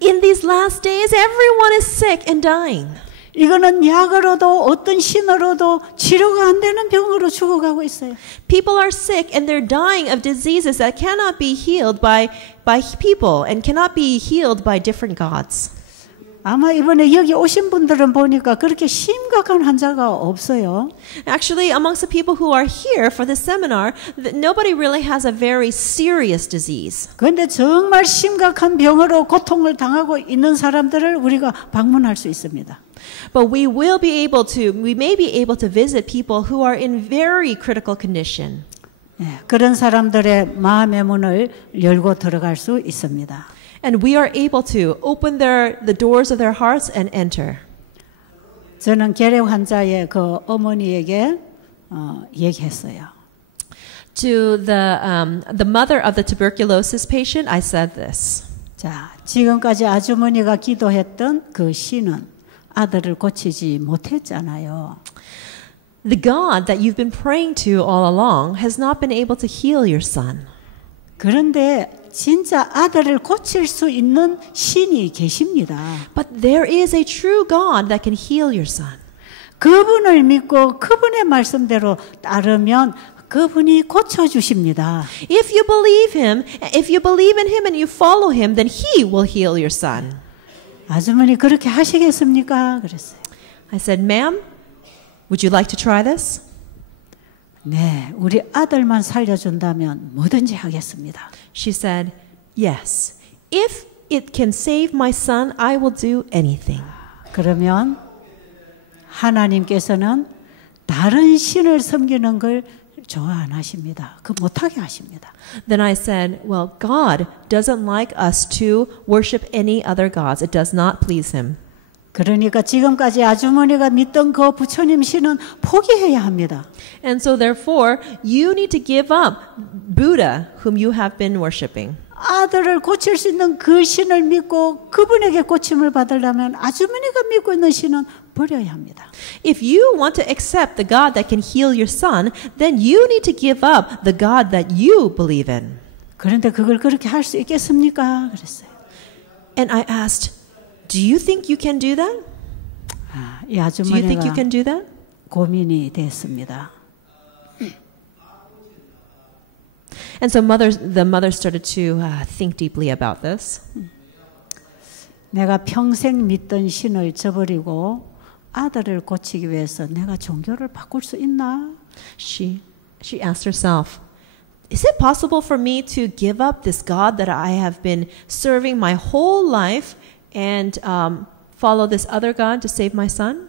In these last days, everyone is sick and dying. 이거는 약으로도 어떤 신으로도 치료가 안 되는 병으로 죽어가고 있어요. People are sick and they're dying of diseases that cannot be healed by people and cannot be healed by different gods. 아마 이번에 여기 오신 분들은 보니까 그렇게 심각한 환자가 없어요. Actually, amongst the people who are here for this seminar, nobody really has a very serious disease. 그런데 정말 심각한 병으로 고통을 당하고 있는 사람들을 우리가 방문할 수 있습니다. But we may be able to visit people who are in very critical condition. 예, 그런 사람들의 마음의 문을 열고 들어갈 수 있습니다. And we are able to open the doors of their hearts and enter. 저는 결핵 환자의 그 어머니에게 얘기했어요. To the mother of the tuberculosis patient, I said this. 자, 지금까지 아주머니가 기도했던 그 신은 아들을 고치지 못했잖아요. The God that you've been praying to all along has not been able to heal your son. 그런데 진짜 아들을 고칠 수 있는 신이 계십니다. But there is a true God that can heal your son. 그분을 믿고 그분의 말씀대로 따르면 그분이 고쳐주십니다. If you believe in him and you follow him, then he will heal your son. 아주머니 그렇게 하시겠습니까? 그랬어요. I said, ma'am, would you like to try this? 네, 우리 아들만 살려준다면 뭐든지 하겠습니다. She said, yes. If it can save my son, I will do anything. 그러면 하나님께서는 다른 신을 섬기는 걸 좋아 안 하십니다. 그 못하게 하십니다. Then I said, well, God doesn't like us to worship any other gods. It does not please him. 그러니까 지금까지 아주머니가 믿던 그 부처님 신은 포기해야 합니다. And so therefore, you need to give up Buddha, whom you have been worshiping. 아들을 고칠 수 있는 그 신을 믿고 그분에게 고침을 받으려면 아주머니가 믿고 있는 신은 버려야 합니다. If you want to accept the God that can heal your son, then you need to give up the God that you believe in. 그런데 그걸 그렇게 할 수 있겠습니까? 그랬어요. And I asked, do you think you can do that? 이 Do you think you 아주머니가 can do that? 고민이 됐습니다. And so the mother started to think deeply about this. 내가 평생 믿던 신을 저버리고 아들을 고치기 위해서 내가 종교를 바꿀 수 있나? She asked herself, is it possible for me to give up this God that I have been serving my whole life and follow this other God to save my son?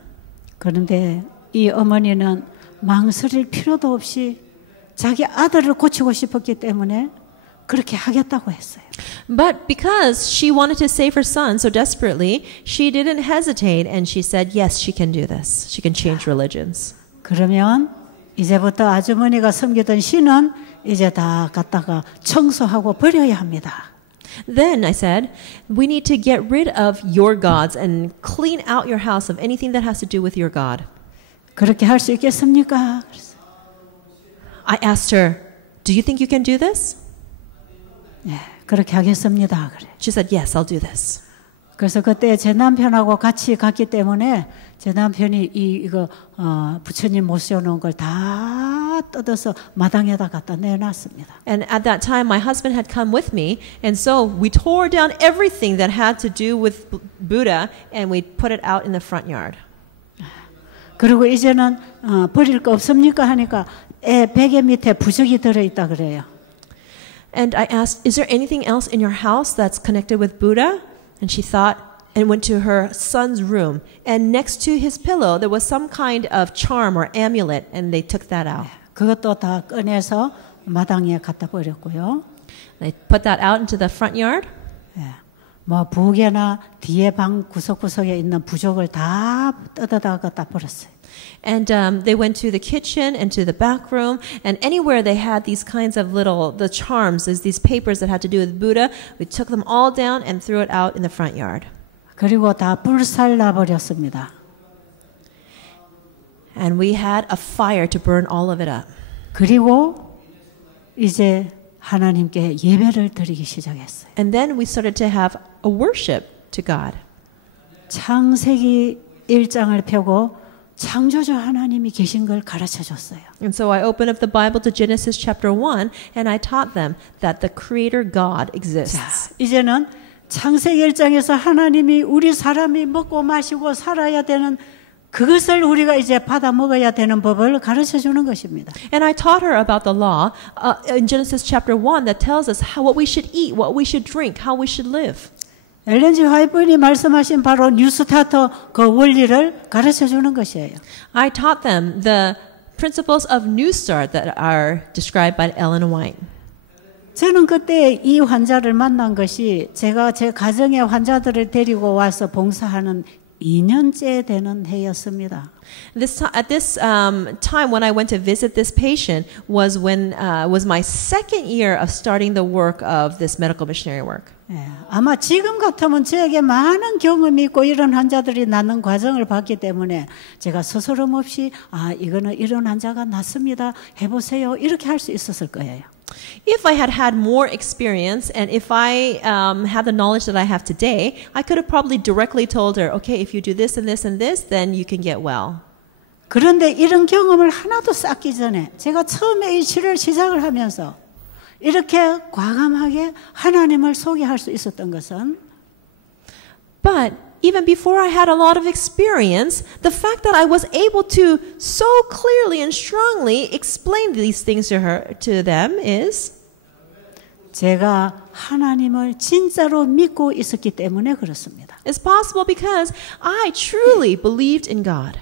그런데 이 어머니는 망설일 필요도 없이 자기 아들을 고치고 싶었기 때문에 그렇게 하겠다고 했어요. But because she wanted to save her son so desperately, she didn't hesitate and she said, yes, she can do this. She can change religions. 그러면 이제부터 아주머니가 섬기던 신은 이제 다 갖다가 청소하고 버려야 합니다. Then I said, we need to get rid of your gods and clean out your house of anything that has to do with your God. 그렇게 할 수 있겠습니까? I asked her, do you think you can do this? 네, 그렇게 하겠습니다. 그래. She said, yes, I'll do this. 그래서 그때 제 남편하고 같이 갔기 때문에 제 남편이 이거 부처님 모셔놓은 걸 다 뜯어서 마당에다 갖다 내놨습니다. And at that time, my husband had come with me, and so we tore down everything that had to do with Buddha, and we put it out in the front yard. 그리고 이제는 버릴 거 없습니까 하니까 베개 밑에 부적이 들어있다 그래요. And I asked, is there anything else in your house that's connected with Buddha? And she thought and went to her son's room. And next to his pillow, there was some kind of charm or amulet, and they took that out. 그것도 다 꺼내서 마당에 갖다 버렸고요. They put that out into the front yard. 뭐 부엌이나 뒤에 방 구석구석에 있는 부적을 다 뜯어다 갖다 버렸어요. And they went to the kitchen and to the back room, and anywhere they had these kinds of the charms, these papers that had to do with Buddha, we took them all down and threw it out in the front yard. 그리고 다 불살라 버렸습니다. And we had a fire to burn all of it up. 그리고 이제 하나님께 예배를 드리기 시작했어요. And then we started to have a worship to God. 창세기 1장을 펴고 창조주 하나님이 계신 걸 가르쳐 줬어요. And so I opened up the Bible to Genesis chapter 1 and I taught them that the creator God exists. 자, 이제는 창세기 1장에서 하나님이 우리 사람이 먹고 마시고 살아야 되는 그것을 우리가 이제 받아 먹어야 되는 법을 가르쳐 주는 것입니다. And I taught her about the law in Genesis chapter 1 that tells us what we should eat, what we should drink, how we should live. 엘렌 G. 화이트이 말씀하신 바로 뉴스타터 그 원리를 가르쳐 주는 것이에요. I taught them the principles of New Start that are described by Ellen White. 저는 그때 이 환자를 만난 것이 제가 제 가정의 환자들을 데리고 와서 봉사하는 2년째 되는 해였습니다. At this time when I went to visit this patient was my second year of starting the work of this medical missionary work. 예, 아마 지금 같으면 저에게 많은 경험이 있고 이런 환자들이 낫는 과정을 봤기 때문에 제가 스스럼 없이 이거는 이런 환자가 낫습니다. 해보세요. 이렇게 할 수 있었을 거예요. If I had had more experience and if I had the knowledge that I have today, I could have probably directly told her, okay, if you do this and this and this, then you can get well. 그런데 이런 경험을 하나도 쌓기 전에 제가 처음에 이 치료를 시작을 하면서 이렇게 과감하게 하나님을 소개할 수 있었던 것은 But even before I had a lot of experience, the fact that I was able to so clearly and strongly explain these things to them is 제가 하나님을 진짜로 믿고 있었기 때문에 그렇습니다. It's possible because I truly believed in God.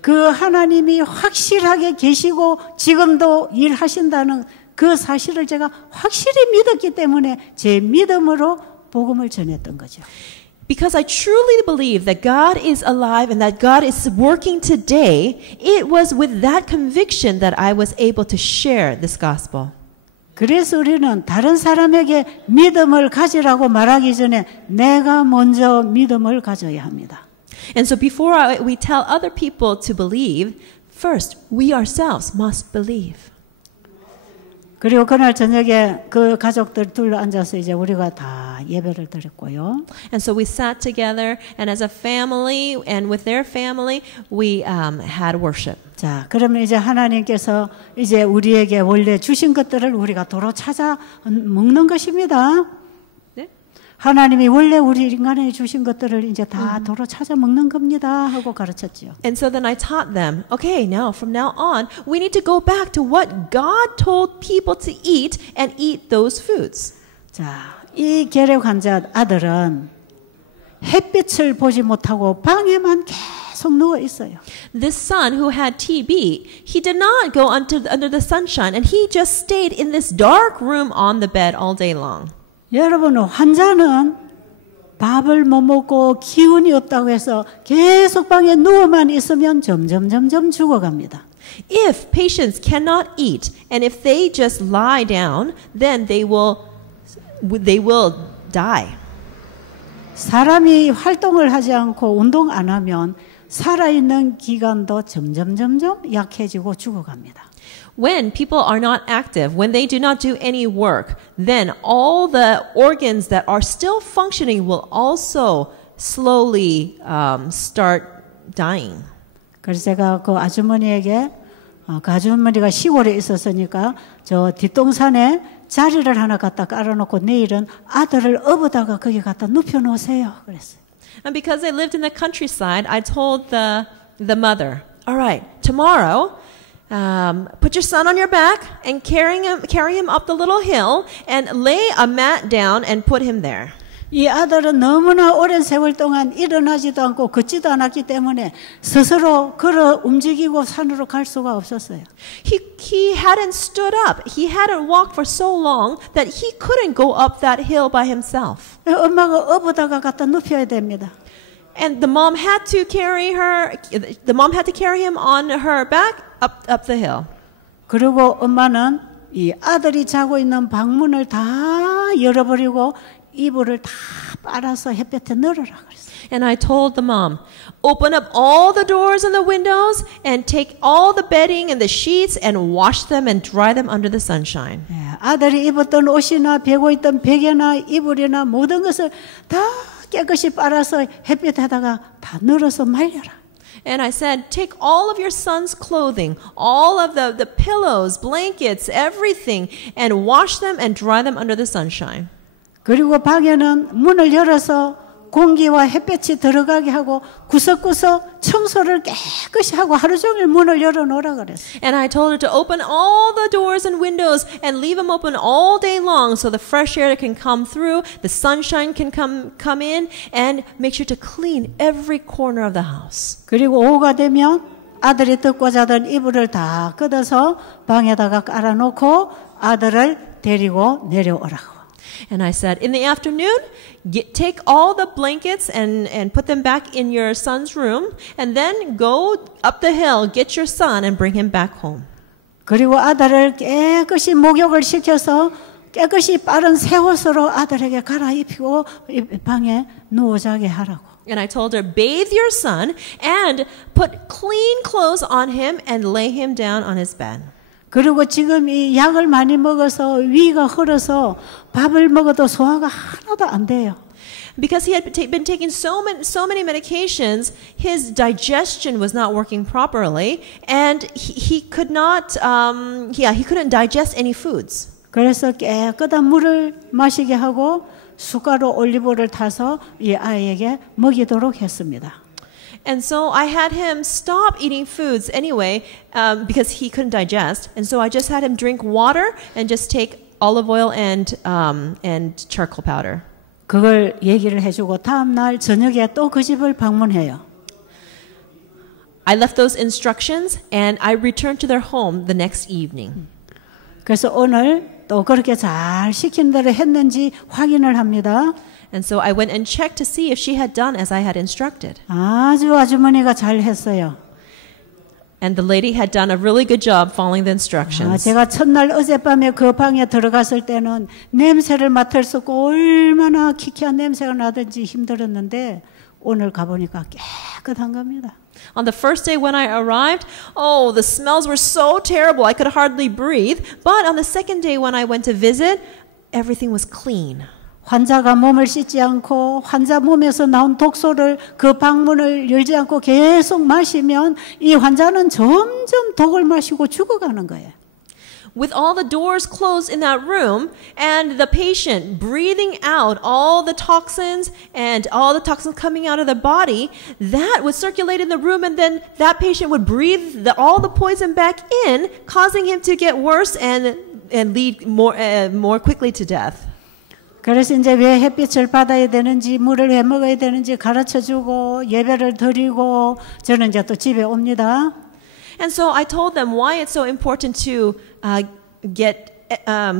그 하나님이 확실하게 계시고 지금도 일하신다는 그 사실을 제가 확실히 믿었기 때문에 제 믿음으로 복음을 전했던 거죠. Because I truly believe that God is alive and that God is working today, it was with that conviction that I was able to share this gospel. 그래서 우리는 다른 사람에게 믿음을 가지라고 말하기 전에 내가 먼저 믿음을 가져야 합니다. And so before we tell other people to believe, first we ourselves must believe. 그리고 그날 저녁에 그 가족들 둘러 앉아서 이제 우리가 다 예배를 드렸고요. And so we sat together and as a family and with their family we had worship. 자, 그러면 이제 하나님께서 이제 우리에게 원래 주신 것들을 우리가 도로 찾아 먹는 것입니다. 네? 하나님이 원래 우리 인간에 주신 것들을 이제 다 도로 찾아 먹는 겁니다 하고 가르쳤죠. And so then I taught them, okay, now from now on, we need to go back to what God told people to eat and eat those foods. 자, 이 결핵 환자 아들은 햇빛을 보지 못하고 방에만 계속 누워 있어요. This son who had TB, he did not go under the sunshine and he just stayed in this dark room on the bed all day long. 여러분, 환자는 밥을 못 먹고 기운이 없다고 해서 계속 방에 누워만 있으면 점점 죽어갑니다. If patients cannot eat and if they just lie down, then they will die. 사람이 활동을 하지 않고 운동 안 하면 살아있는 기관도 점점 약해지고 죽어갑니다. When people are not active, when they do not do any work, then all the organs that are still functioning will also slowly start dying. 그래서 제가 그 아주머니에게 그 아주머니가 시골에 있었으니까 저 뒷동산에 자리를 하나 갖다 깔아놓고 내일은 아들을 업어다가 거기 갖다 눕혀놓으세요. 그랬어요. And because they lived in the countryside, I told the mother, all right, tomorrow, put your son on your back and carry him up the little hill and lay a mat down and put him there. 이 아들은 너무나 오랜 세월 동안 일어나지도 않고 걷지도 않았기 때문에 스스로 걸어 움직이고 산으로 갈 수가 없었어요. He hadn't stood up. He hadn't walked for so long that he couldn't go up that hill by himself. 엄마가 업어다가 갖다 눕혀야 됩니다. And the mom had to carry him on her back up the hill. 그리고 엄마는 이 아들이 자고 있는 방문을 다 열어버리고 이불을 다 빨아서 햇볕에 널어라 그랬어요. And I told the mom, open up all the doors and the windows and take all the bedding and the sheets and wash them and dry them under the sunshine. 아들이 입었던 옷이나 베고 있던 베개나 이불이나 모든 것을 다 깨끗이 빨아서 햇볕에다가 다 널어서 말려라. And I said, take all of your son's clothing, all of the pillows, blankets, everything, and wash them and dry them under the sunshine. 그리고 방에는 문을 열어서 공기와 햇볕이 들어가게 하고 구석구석 청소를 깨끗이 하고 하루 종일 문을 열어놓으라 그랬어요. And I told her to open all the doors and windows and leave them open all day long so the fresh air can come through, the sunshine can come in, and make sure to clean every corner of the house. 그리고 오후가 되면 아들이 듣고 자던 이불을 다 걷어서 방에다가 깔아놓고 아들을 데리고 내려오라고. And I said, in the afternoon, take all the blankets and put them back in your son's room, and then go up the hill, get your son, and bring him back home. 그리고 아들을 깨끗이 목욕을 시켜서 깨끗이 빠른 새 옷으로 아들에게 갈아입히고 방에 누워 자게 하라고. And I told her, bathe your son and put clean clothes on him and lay him down on his bed. 그리고 지금 이 약을 많이 먹어서 위가 흐려서 밥을 먹어도 소화가 하나도 안 돼요. Because he had been taking so many medications, his digestion was not working properly, and he couldn't digest any foods. 그래서 깨끗한 물을 마시게 하고 숟가루 올리브를 타서 이 아이에게 먹이도록 했습니다. And so I had him stop eating foods anyway because he couldn't digest. And so I just had him drink water and just take olive oil and charcoal powder. 그걸 얘기를 해주고 다음 날 저녁에 또 그 집을 방문해요. I left those instructions and I returned to their home the next evening. 그래서 오늘 또 그렇게 잘 시킨 대로 했는지 확인을 합니다. And so I went and checked to see if she had done as I had instructed. 아주 아주머니가 잘 했어요. And the lady had done a really good job following the instructions. 제가 첫날 어젯밤에 그 방에 들어갔을 때는 냄새를 맡을 수 없고 얼마나 기괴한 냄새가 나든지 힘들었는데 오늘 가보니까 깨끗한 겁니다. On the first day when I arrived, the smells were so terrible I could hardly breathe. But on the second day when I went to visit, everything was clean. 환자가 몸을 씻지 않고 환자 몸에서 나온 독소를 그 방문을 열지 않고 계속 마시면 이 환자는 점점 독을 마시고 죽어가는 거예요. With all the doors closed in that room and the patient breathing out all the toxins and all the toxins coming out of the body, that would circulate in the room and then that patient would breathe all the poison back in, causing him to get worse and lead more quickly to death. 그래서 이제 왜 햇빛을 받아야 되는지 물을 왜 먹어야 되는지 가르쳐주고 예배를 드리고 저는 이제 또 집에 옵니다. And so I told them why it's so important to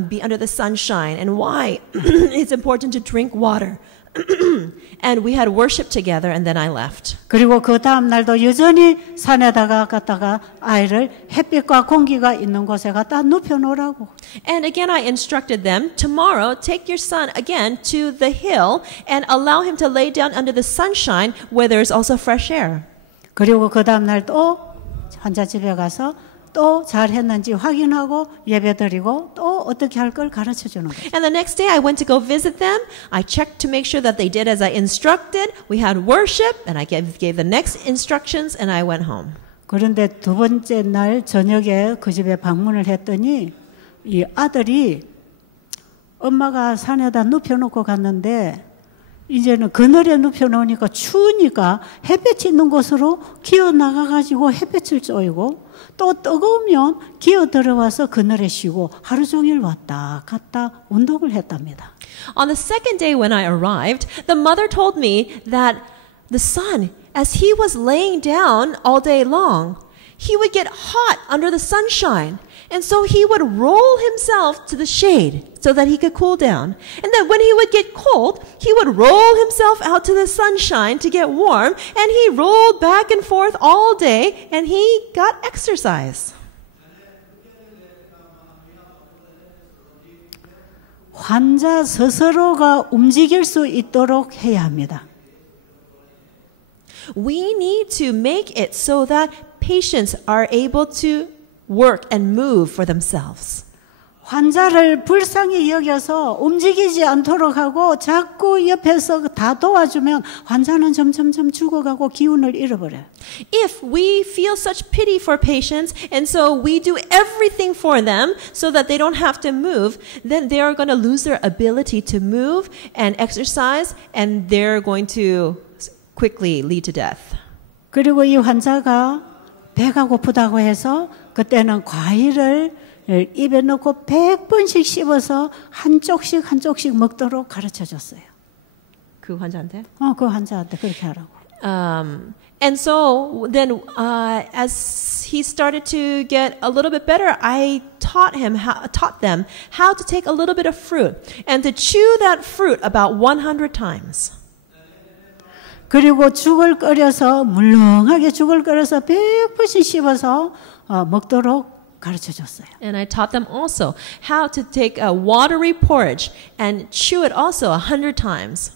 be under the sunshine and why it's important to drink water. And we had worship together and then I left. 그리고 그 다음 날도 여전히 산에다가 갔다가 아이를 햇빛과 공기가 있는 곳에 갖다 눕혀 놓으라고. And again I instructed them, tomorrow take your son again to the hill and allow him to lay down under the sunshine where there is also fresh air. 그리고 그 다음 날 또 환자 집에 가서 또 잘했는지 확인하고 예배드리고 또 어떻게 할 걸 가르쳐 주는 거예요. And the next day I went to go visit them. I checked to make sure that they did as I instructed. We had worship and I gave the next instructions and I went home. 그런데 두 번째 날 저녁에 그 집에 방문을 했더니 이 아들이 엄마가 산에다 눕혀놓고 갔는데 이제는 그늘에 눕혀놓으니까 추우니까 햇볕이 있는 곳으로 기어 나가가지고 햇볕을 쬐고 또 뜨거우면 기어 들어와서 그늘에 쉬고 하루 종일 왔다 갔다 운동을 했답니다. On the second day when I arrived, the mother told me that the son, as he was laying down all day long, he would get hot under the sunshine. And so he would roll himself to the shade so that he could cool down. And then when he would get cold, he would roll himself out to the sunshine to get warm. And he rolled back and forth all day and he got exercise. 환자 스스로가 움직일 수 있도록 해야 합니다. We need to make it so that patients are able to work and move for themselves. 환자를 불쌍히 여겨서 움직이지 않도록 하고 자꾸 옆에서 다 도와주면 환자는 점점점 죽어가고 기운을 잃어버려요. If we feel such pity for patients and so we do everything for them so that they don't have to move, then they are going to lose their ability to move and exercise and they're going to quickly lead to death. 그리고 이 환자가 배가 고프다고 해서 그때는 과일을 입에 넣고 100번씩 씹어서 한 쪽씩 먹도록 가르쳐 줬어요. 그 환자한테? 그 환자한테 그렇게 하라고. And so then as he started to get a little bit better, I taught them how to take a little bit of fruit and to chew that fruit about 100 times. 그리고 죽을 끓여서 물렁하게 죽을 끓여서 100번씩 씹어서 먹도록 가르쳐 줬어요. And I taught them also how to take a watery porridge and chew it also 100 times.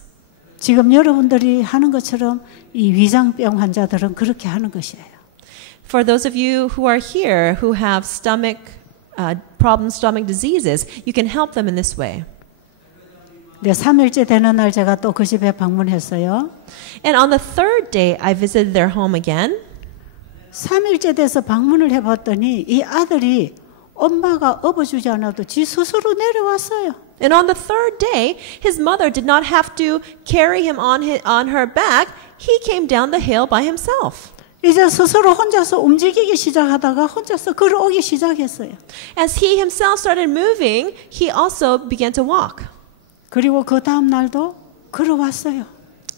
지금 여러분들이 하는 것처럼 이 위장병 환자들은 그렇게 하는 것이에요. For those of you who are here who have stomach diseases, you can help them in this way. 네, 3일째 되는 날 제가 또 그 집에 방문했어요. And on the third day, I visited their home again. 3일째 돼서 방문을 해봤더니 이 아들이 엄마가 업어주지 않아도 지 스스로 내려왔어요. And on the third day, his mother did not have to carry him on her back. He came down the hill by himself. 이제 스스로 혼자서 움직이기 시작하다가 혼자서 걸어오기 시작했어요. As he himself started moving, he also began to walk. 그리고 그 다음 날도 걸어왔어요.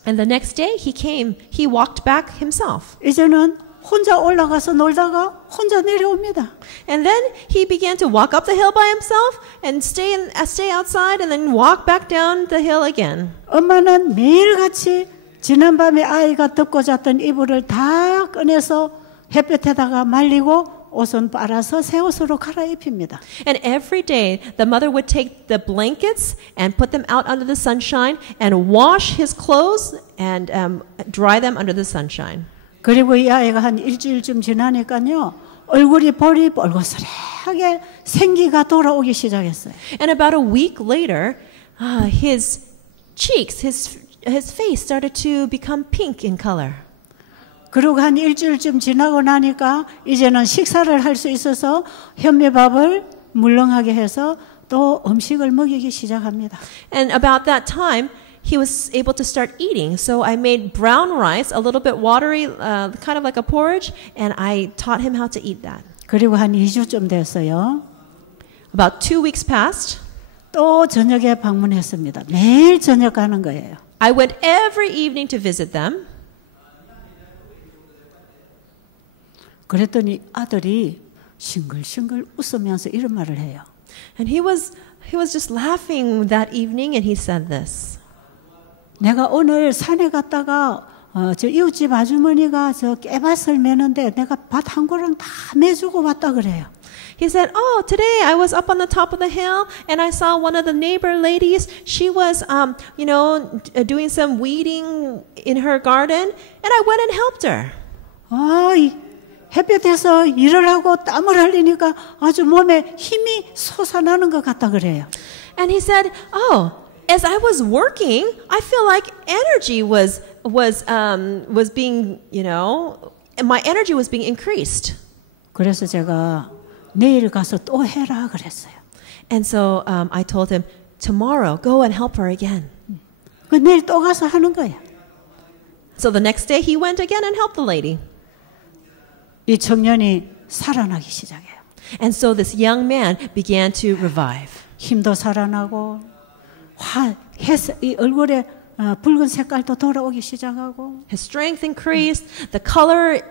And the next day, he walked back himself. 이제는 혼자 올라가서 놀다가 혼자 내려옵니다. And then he began to walk up the hill by himself and stay outside and then walk back down the hill again. 엄마는 매일같이 지난밤에 아이가 덮고 잤던 이불을 다 꺼내서 햇볕에다가 말리고 옷은 빨아서 새 옷으로 갈아입힙니다. And every day the mother would take the blankets and put them out under the sunshine and wash his clothes and dry them under the sunshine. 그리고 이 아이가 한 일주일쯤 지나니까요. 얼굴이 볼이 뻘겋게 생기가 돌아오기 시작했어요. And about a week later, his cheeks, his face started to become pink in color. 그리고 한 일주일쯤 지나고 나니까 이제는 식사를 할 수 있어서 현미밥을 물렁하게 해서 또 음식을 먹이기 시작합니다. And about that time, he was able to start eating. So I made brown rice, a little bit watery, kind of like a porridge, and I taught him how to eat that. 그리고 한 2주쯤 됐어요. About 2 weeks passed. 또 저녁에 방문했습니다. 매일 저녁 가는 거예요. I went every evening to visit them. 그랬더니 아들이 싱글싱글 웃으면서 이런 말을 해요. And he was just laughing that evening, and he said this. 내가 오늘 산에 갔다가 저 이웃집 아주머니가 저 깨밭을 매는데 내가 밭 한 고랑 다 매주고 왔다 그래요. He said, "Oh, today I was up on the top of the hill and I saw one of the neighbor ladies. She was, doing some weeding in her garden, and I went and helped her." 햇볕에서 일을 하고 땀을 흘리니까 아주 몸에 힘이 솟아나는 것 같다 그래요. And he said, "Oh, as I was working, I feel like energy was being, my energy was being increased." 그래서 제가 내일 가서 또 해라 그랬어요. And so I told him, "Tomorrow, go and help her again." 그 내일 또 가서 하는 거야. So the next day he went again and helped the lady. 이 청년이 살아나기 시작해요. And so this young man began to revive. 힘도 살아나고 이 얼굴에 붉은 색깔도 돌아오기 시작하고 His strength increased. The color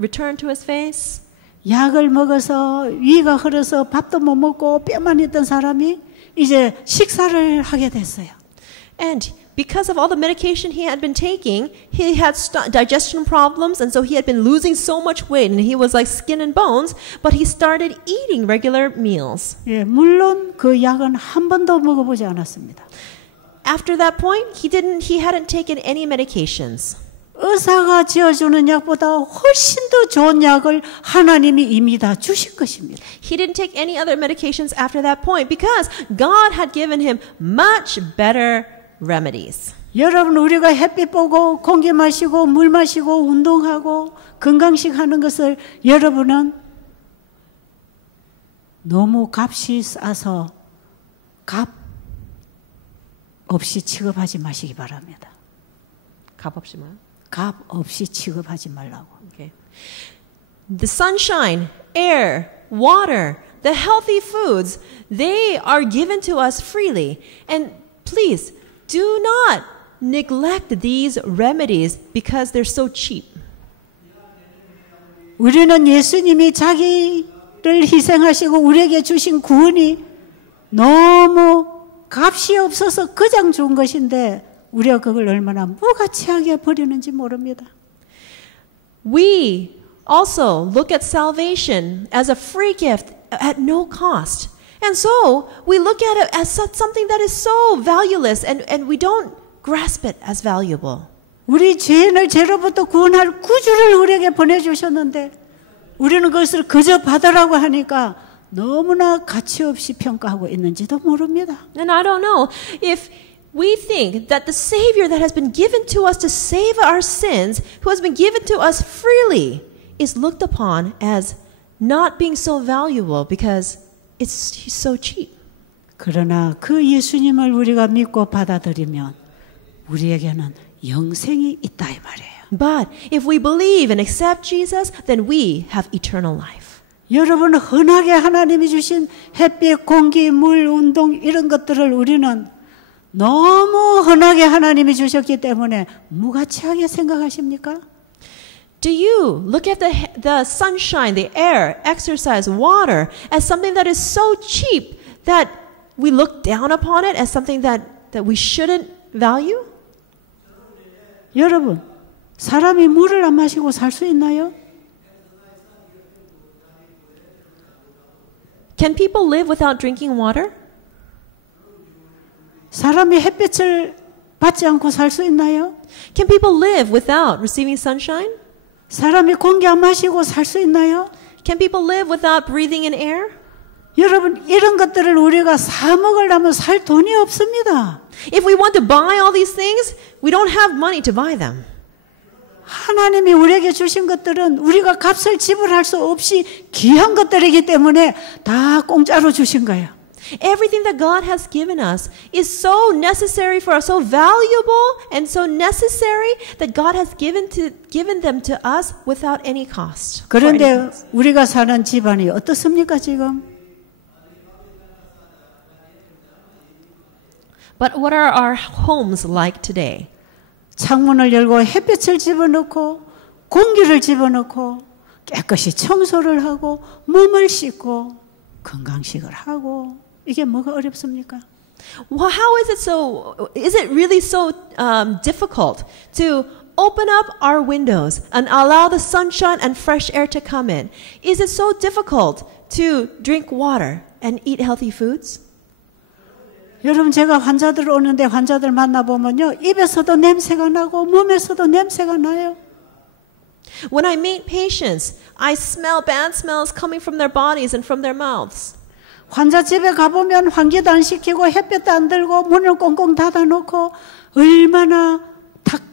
returned to his face. 약을 먹어서 위가 흐려서 밥도 못 먹고 뼈만 있던 사람이 이제 식사를 하게 됐어요. And because of all the medication he had been taking, he had digestion problems, and so he had been losing so much weight, and he was like skin and bones, but he started eating regular meals. 예, 물론 그 약은 한 번도 먹어보지 않았습니다. After that point, he hadn't taken any medications. 의사가 지어주는 약보다 훨씬 더 좋은 약을 하나님이 이미 다 주신 것입니다. He didn't take any other medications after that point because God had given him much better remedies. 여러분 우리가 햇빛 보고 공기 마시고 물 마시고 운동하고 건강식 하는 것을 여러분은 너무 값이 싸서 값 없이 취급하지 마시기 바랍니다. 값 없이 뭐요? 값 없이 취급하지 말라고. Okay. The sunshine, air, water, the healthy foods, they are given to us freely. And please, do not neglect these remedies because they're so cheap. 우리는 예수님이 자기를 희생하시고 우리에게 주신 구원이 너무 값이 없어서 그냥 준 것인데 우리가 그걸 얼마나 무가치하게 버리는지 모릅니다. We also look at salvation as a free gift at no cost. And so we look at it as something that is so valueless and we don't grasp it as valuable. 우리 죄인을 죄로부터 구원할 구주를 우리에게 보내주셨는데 우리는 그것을 그저 받으라고 하니까 너무나 가치 없이 평가하고 있는지도 모릅니다. And I don't know if we think that the Savior that has been given to us to save our sins, who has been given to us freely, is looked upon as not being so valuable because he's so cheap. 그러나 그 예수님을 우리가 믿고 받아들이면 우리에게는 영생이 있다 이 말이에요. But if we believe and accept Jesus, then we have eternal life. 여러분 흔하게 하나님이 주신 햇빛, 공기, 물, 운동 이런 것들을 우리는 너무 흔하게 하나님이 주셨기 때문에 무가치하게 생각하십니까? Do you look at the sunshine, the air, exercise, water as something that is so cheap that we look down upon it as something that we shouldn't value? 여러분, 사람이 물을 안 마시고 살 수 있나요? Can people live without drinking water? 사람이 햇빛을 받지 않고 살 수 있나요? Can people live without receiving sunshine? 사람이 공기 안 마시고 살 수 있나요? Can people live without breathing in air? 여러분 이런 것들을 우리가 사 먹으려면 살 돈이 없습니다. If we want to buy all these things, we don't have money to buy them. 하나님이 우리에게 주신 것들은 우리가 값을 지불할 수 없이 귀한 것들이기 때문에 다 공짜로 주신 거예요. Everything that God has given us is so necessary for us, so valuable and so necessary that God has given them to us without any cost. 그런데 우리가 사는 집안이 어떻습니까 지금? But what are our homes like today? 창문을 열고 햇빛을 집어넣고 공기를 집어넣고 깨끗이 청소를 하고 몸을 씻고 건강식을 하고 이게 뭐가 어렵습니까? Well, how is it really so difficult to open up our windows and allow the sunshine and fresh air to come in? Is it so difficult to drink water and eat healthy foods? 여러분 제가 환자들 오는데 환자들 만나보면요 입에서도 냄새가 나고 몸에서도 냄새가 나요. When I meet patients, I smell bad smells coming from their bodies and from their mouths. 환자 집에 가보면 환기도 안 시키고 햇볕도 안 들고 문을 꽁꽁 닫아놓고 얼마나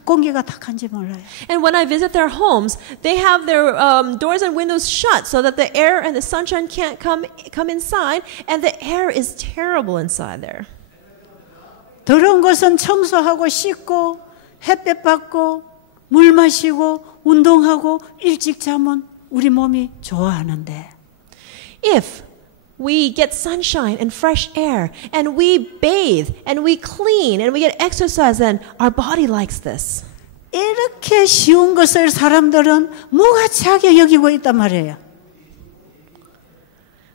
공기가 탁한지 몰라요. And when I visit their homes, they have their doors and windows shut so that the air and the sunshine can't come inside, and the air is terrible inside there. 더러운 것은 청소하고 씻고 햇볕 받고 물 마시고 운동하고 일찍 자면 우리 몸이 좋아하는데 If we get sunshine and fresh air and we bathe and we clean and we get exercise and our body likes this. 이렇게 쉬운 것을 사람들은 무가치하게 여기고 있단 말이에요.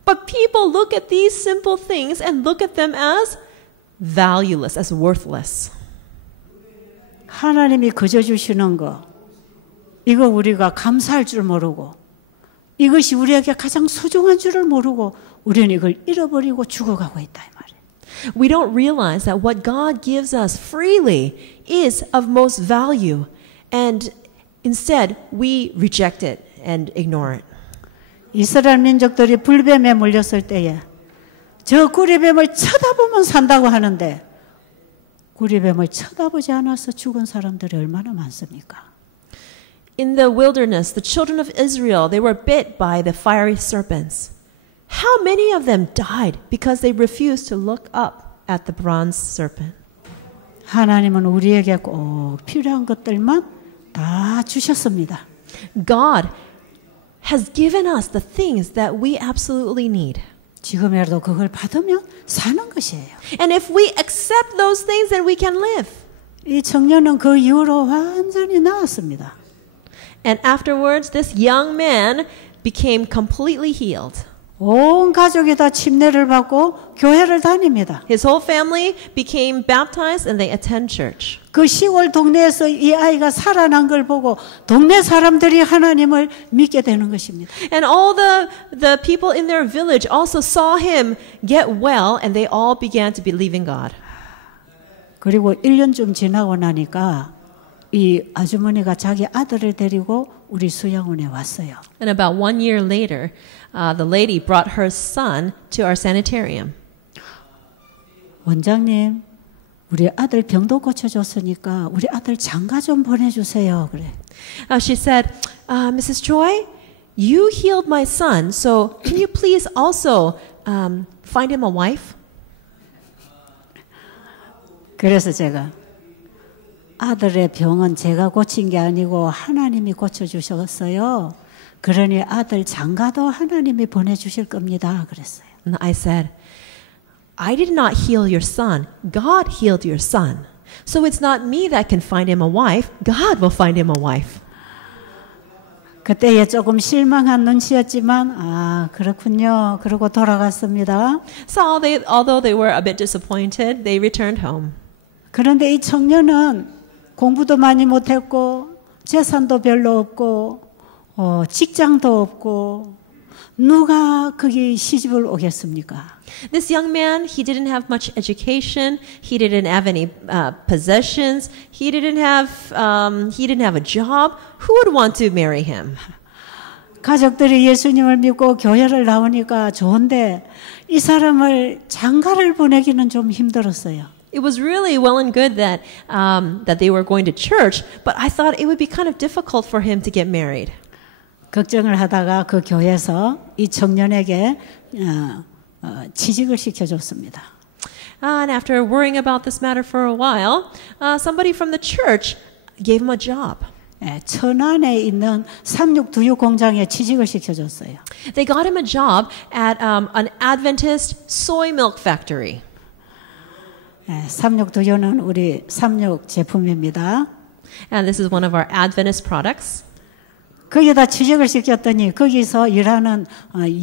But people look at these simple things and look at them as valueless, as worthless. 하나님이 거저 주시는 거 이거 우리가 감사할 줄 모르고 이것이 우리에게 가장 소중한 줄을 모르고 우리는 이걸 잃어버리고 죽어가고 있다 이 말이에요. We don't realize that what God gives us freely is of most value, and Instead, we reject it and ignore it. 이스라엘 민족들이 불뱀에 물렸을 때에 저 구리뱀을 쳐다보면 산다고 하는데 구리뱀을 쳐다보지 않아서 죽은 사람들이 얼마나 많습니까? In the wilderness, the children of Israel, they were bit by the fiery serpents. How many of them died because they refused to look up at the bronze serpent? 하나님은 우리에게 꼭 필요한 것들만 다 주셨습니다. God has given us the things that we absolutely need. 지금이라도 그걸 받으면 사는 것이에요. And if we accept those things, then we can live. 이 청년은 그 이후로 완전히 나았습니다. And afterwards, this young man became completely healed. 온 가족이 다 침례를 받고 교회를 다닙니다. His whole family became baptized and they attend church. 그 시골 동네에서 이 아이가 살아난 걸 보고 동네 사람들이 하나님을 믿게 되는 것입니다. And all the people in their village also saw him get well and they all began to believe in God. 그리고 1년쯤 지나고 나니까 이 아주머니가 자기 아들을 데리고 우리 수양원에 왔어요. And about 1 year later, the lady brought her son to our sanitarium. 원장님, 우리 아들 병도 고쳐줬으니까 우리 아들 장가 좀 보내주세요. 그래. She said, Mrs. Choi, you healed my son, so can you please also find him a wife? 그래서 제가 아들의 병은 제가 고친 게 아니고 하나님이 고쳐주셨어요. 그러니 아들 장가도 하나님이 보내주실 겁니다. 그랬어요. And I said, I did not heal your son. God healed your son. So it's not me that can find him a wife. God will find him a wife. 그때에 조금 실망한 눈치였지만 아 그렇군요. 그러고 돌아갔습니다. So although they were a bit disappointed, they returned home. 그런데 이 청년은 공부도 많이 못했고 재산도 별로 없고 직장도 없고 누가 거기 시집을 오겠습니까? This young man, he didn't have much education. He didn't have any possessions. He didn't have a job. Who would want to marry him? 가족들이 예수님을 믿고 교회를 나오니까 좋은데 이 사람을 장가를 보내기는 좀 힘들었어요. It was really well and good that they were going to church, but I thought it would be kind of difficult for him to get married. 걱정을 하다가 그 교회에서 이 청년에게 취직을 시켜줬습니다. And after worrying about this matter for a while, somebody from the church gave him a job. 천안에 있는 삼육두육 공장에 취직을 시켜줬어요. They got him a job at an Adventist soy milk factory. 삼육두육은 우리 삼육 제품입니다. And this is one of our Adventist products. 거기다 취직을 시켰더니 거기서 일하는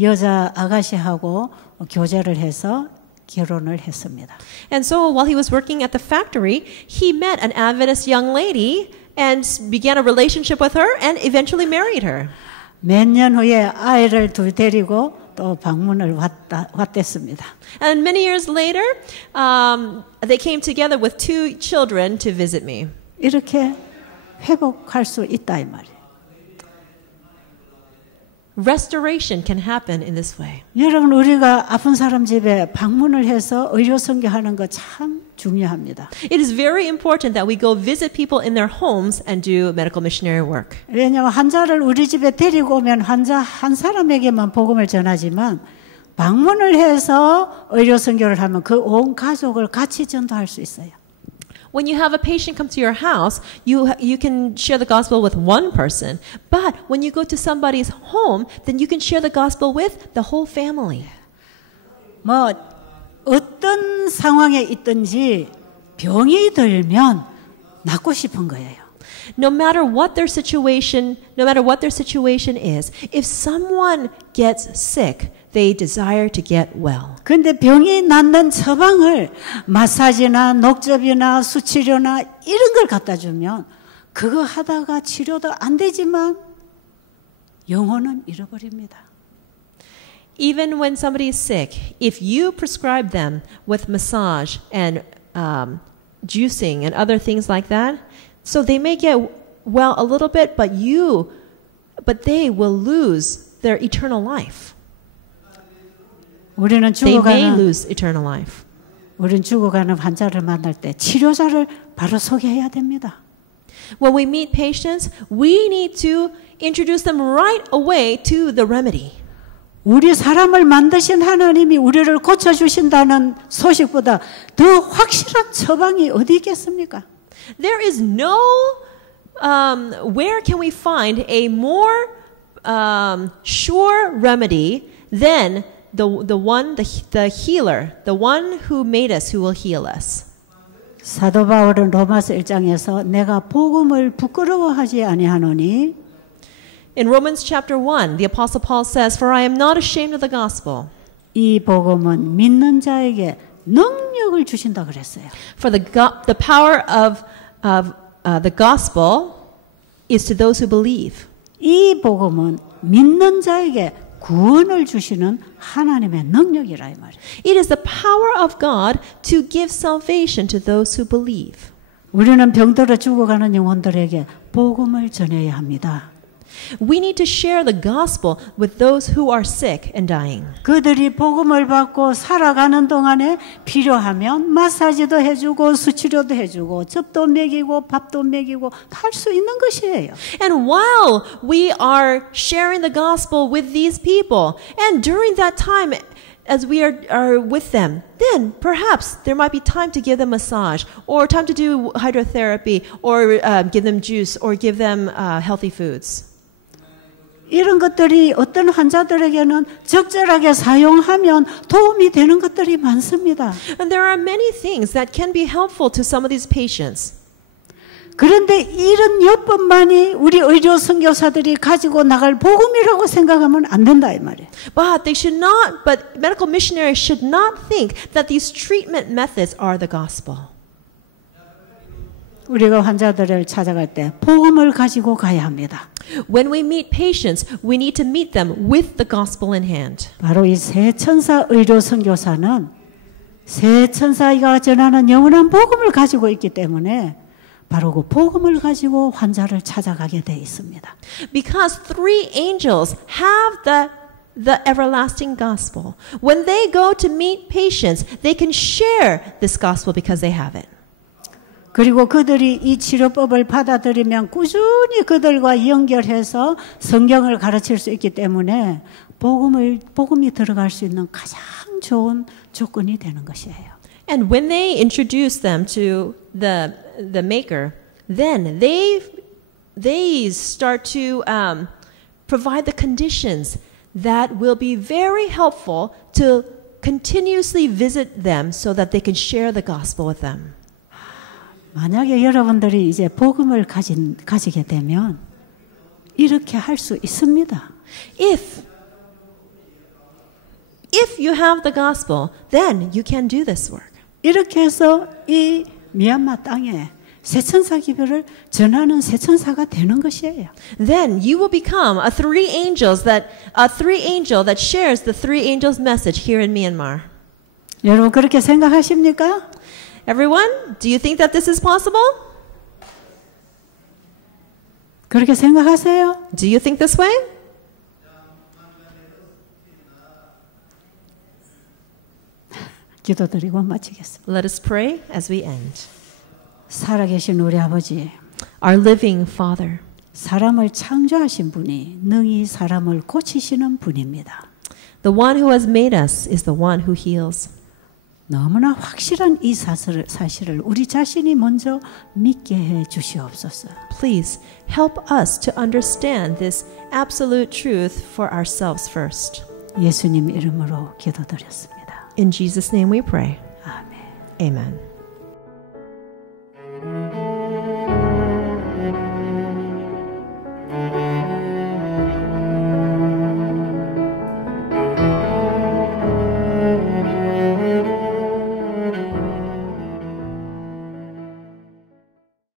여자 아가씨하고 교제를 해서 결혼을 했습니다. And so while he was working at the factory, he met an Adventist young lady and began a relationship with her and eventually married her. 몇 년 후에 아이를 둘 데리고 또 방문을 왔댔습니다. And many years later, they came together with 2 children to visit me. 이렇게 회복할 수 있다 이 말이에요. Restoration can happen in this way. 여러분 우리가 아픈 사람 집에 방문을 해서 의료 선교하는 거 참 중요합니다. It is very important that we go visit people in their homes and do medical missionary work. 왜냐하면 환자를 우리 집에 데리고 오면 환자 한 사람에게만 복음을 전하지만 방문을 해서 의료 선교를 하면 그 온 가족을 같이 전도할 수 있어요. When you have a patient come to your house, you can share the gospel with one person. But when you go to somebody's home, then you can share the gospel with the whole family. 뭐 어떤 상황에 있든지 병이 들면 낫고 싶은 거예요. No matter what their situation is, if someone gets sick, they desire to get well. 근데 병이 낫는 처방을 마사지나 녹즙이나 수치료나 이런 걸 갖다 주면 그거 하다가 치료도 안 되지만 영혼은 잃어버립니다. Even when somebody is sick, if you prescribe them with massage and juicing and other things like that, so they may get well a little bit, but they will lose their eternal life. 우리는 They may 죽어가는 lose eternal life. 우리는 죽어가는 환자를 만날 때 치료자를 바로 소개해야 됩니다. When we meet patients, we need to introduce them right away to the remedy. 우리 사람을 만드신 하나님이 우리를 고쳐주신다는 소식보다 더 확실한 처방이 어디 있겠습니까? There is no, where can we find a more sure remedy than the healer, the one who made us, who will heal us. 사도 바울은 로마서 1장에서 내가 복음을 부끄러워하지 아니하노니 In Romans chapter 1, the Apostle Paul says, For I am not ashamed of the gospel. 이 복음은 믿는 자에게 능력을 주신다 그랬어요. For the power of the gospel is to those who believe. 이 복음은 믿는 자에게 구원을 주시는 하나님의 능력이라 이 말이에요. It is the power of God to give salvation to those who believe. 우리는 병들어 죽어가는 영혼들에게 복음을 전해야 합니다. We need to share the gospel with those who are sick and dying. 그들이 복음을 받고 살아가는 동안에 필요하면 마사지도 해주고 수치료도 해주고 즙도 먹이고 밥도 먹이고 할 수 있는 것이에요. And while we are sharing the gospel with these people, and during that time as we are with them, then perhaps there might be time to give them massage or time to do hydrotherapy or give them juice or give them healthy foods. 이런 것들이 어떤 환자들에게는 적절하게 사용하면 도움이 되는 것들이 많습니다. And there are many things that can be helpful to some of these patients. 그런데 이런 여법만이 우리 의료 선교사들이 가지고 나갈 복음이라고 생각하면 안 된다 이 말이에요. But medical missionaries should not think that these treatment methods are the gospel. 우리가 환자들을 찾아갈 때 복음을 가지고 가야 합니다. When we meet patients, we need to meet them with the gospel in hand. 바로 이 새 천사 의료 선교사는 새 천사가 전하는 영원한 복음을 가지고 있기 때문에 바로 그 복음을 가지고 환자를 찾아가게 돼 있습니다. Because three angels have the everlasting gospel. When they go to meet patients, they can share this gospel because they have it. 그리고 그들이 이 치료법을 받아들이면 꾸준히 그들과 연결해서 성경을 가르칠 수 있기 때문에 복음이 들어갈 수 있는 가장 좋은 조건이 되는 것이에요. And when they introduce them to the maker, then they start to provide the conditions that will be very helpful to continuously visit them so that they can share the gospel with them. 만약에 여러분들이 이제 복음을 가지게 되면 이렇게 할 수 있습니다. If you have the gospel, then you can do this work. 이렇게 해서 이 미얀마 땅에 새천사 기별을 전하는 새천사가 되는 것이에요. Then you will become a three angel that shares the three angels message here in Myanmar. 여러분 그렇게 생각하십니까? Everyone, do you think that this is possible? 그렇게 생각하세요? Do you think this way? 기도드리고 마치겠습니다. Let us pray as we end. 살아계신 우리 아버지, Our living Father, 사람을 창조하신 분이 능히 사람을 고치시는 분입니다. the one who has made us is the one who heals. 너무나 확실한 이 사실을 우리 자신이 먼저 믿게 해 주시옵소서. Please help us to understand this absolute truth for ourselves first. 예수님 이름으로 기도드렸습니다. In Jesus' name we pray. 아멘. Amen.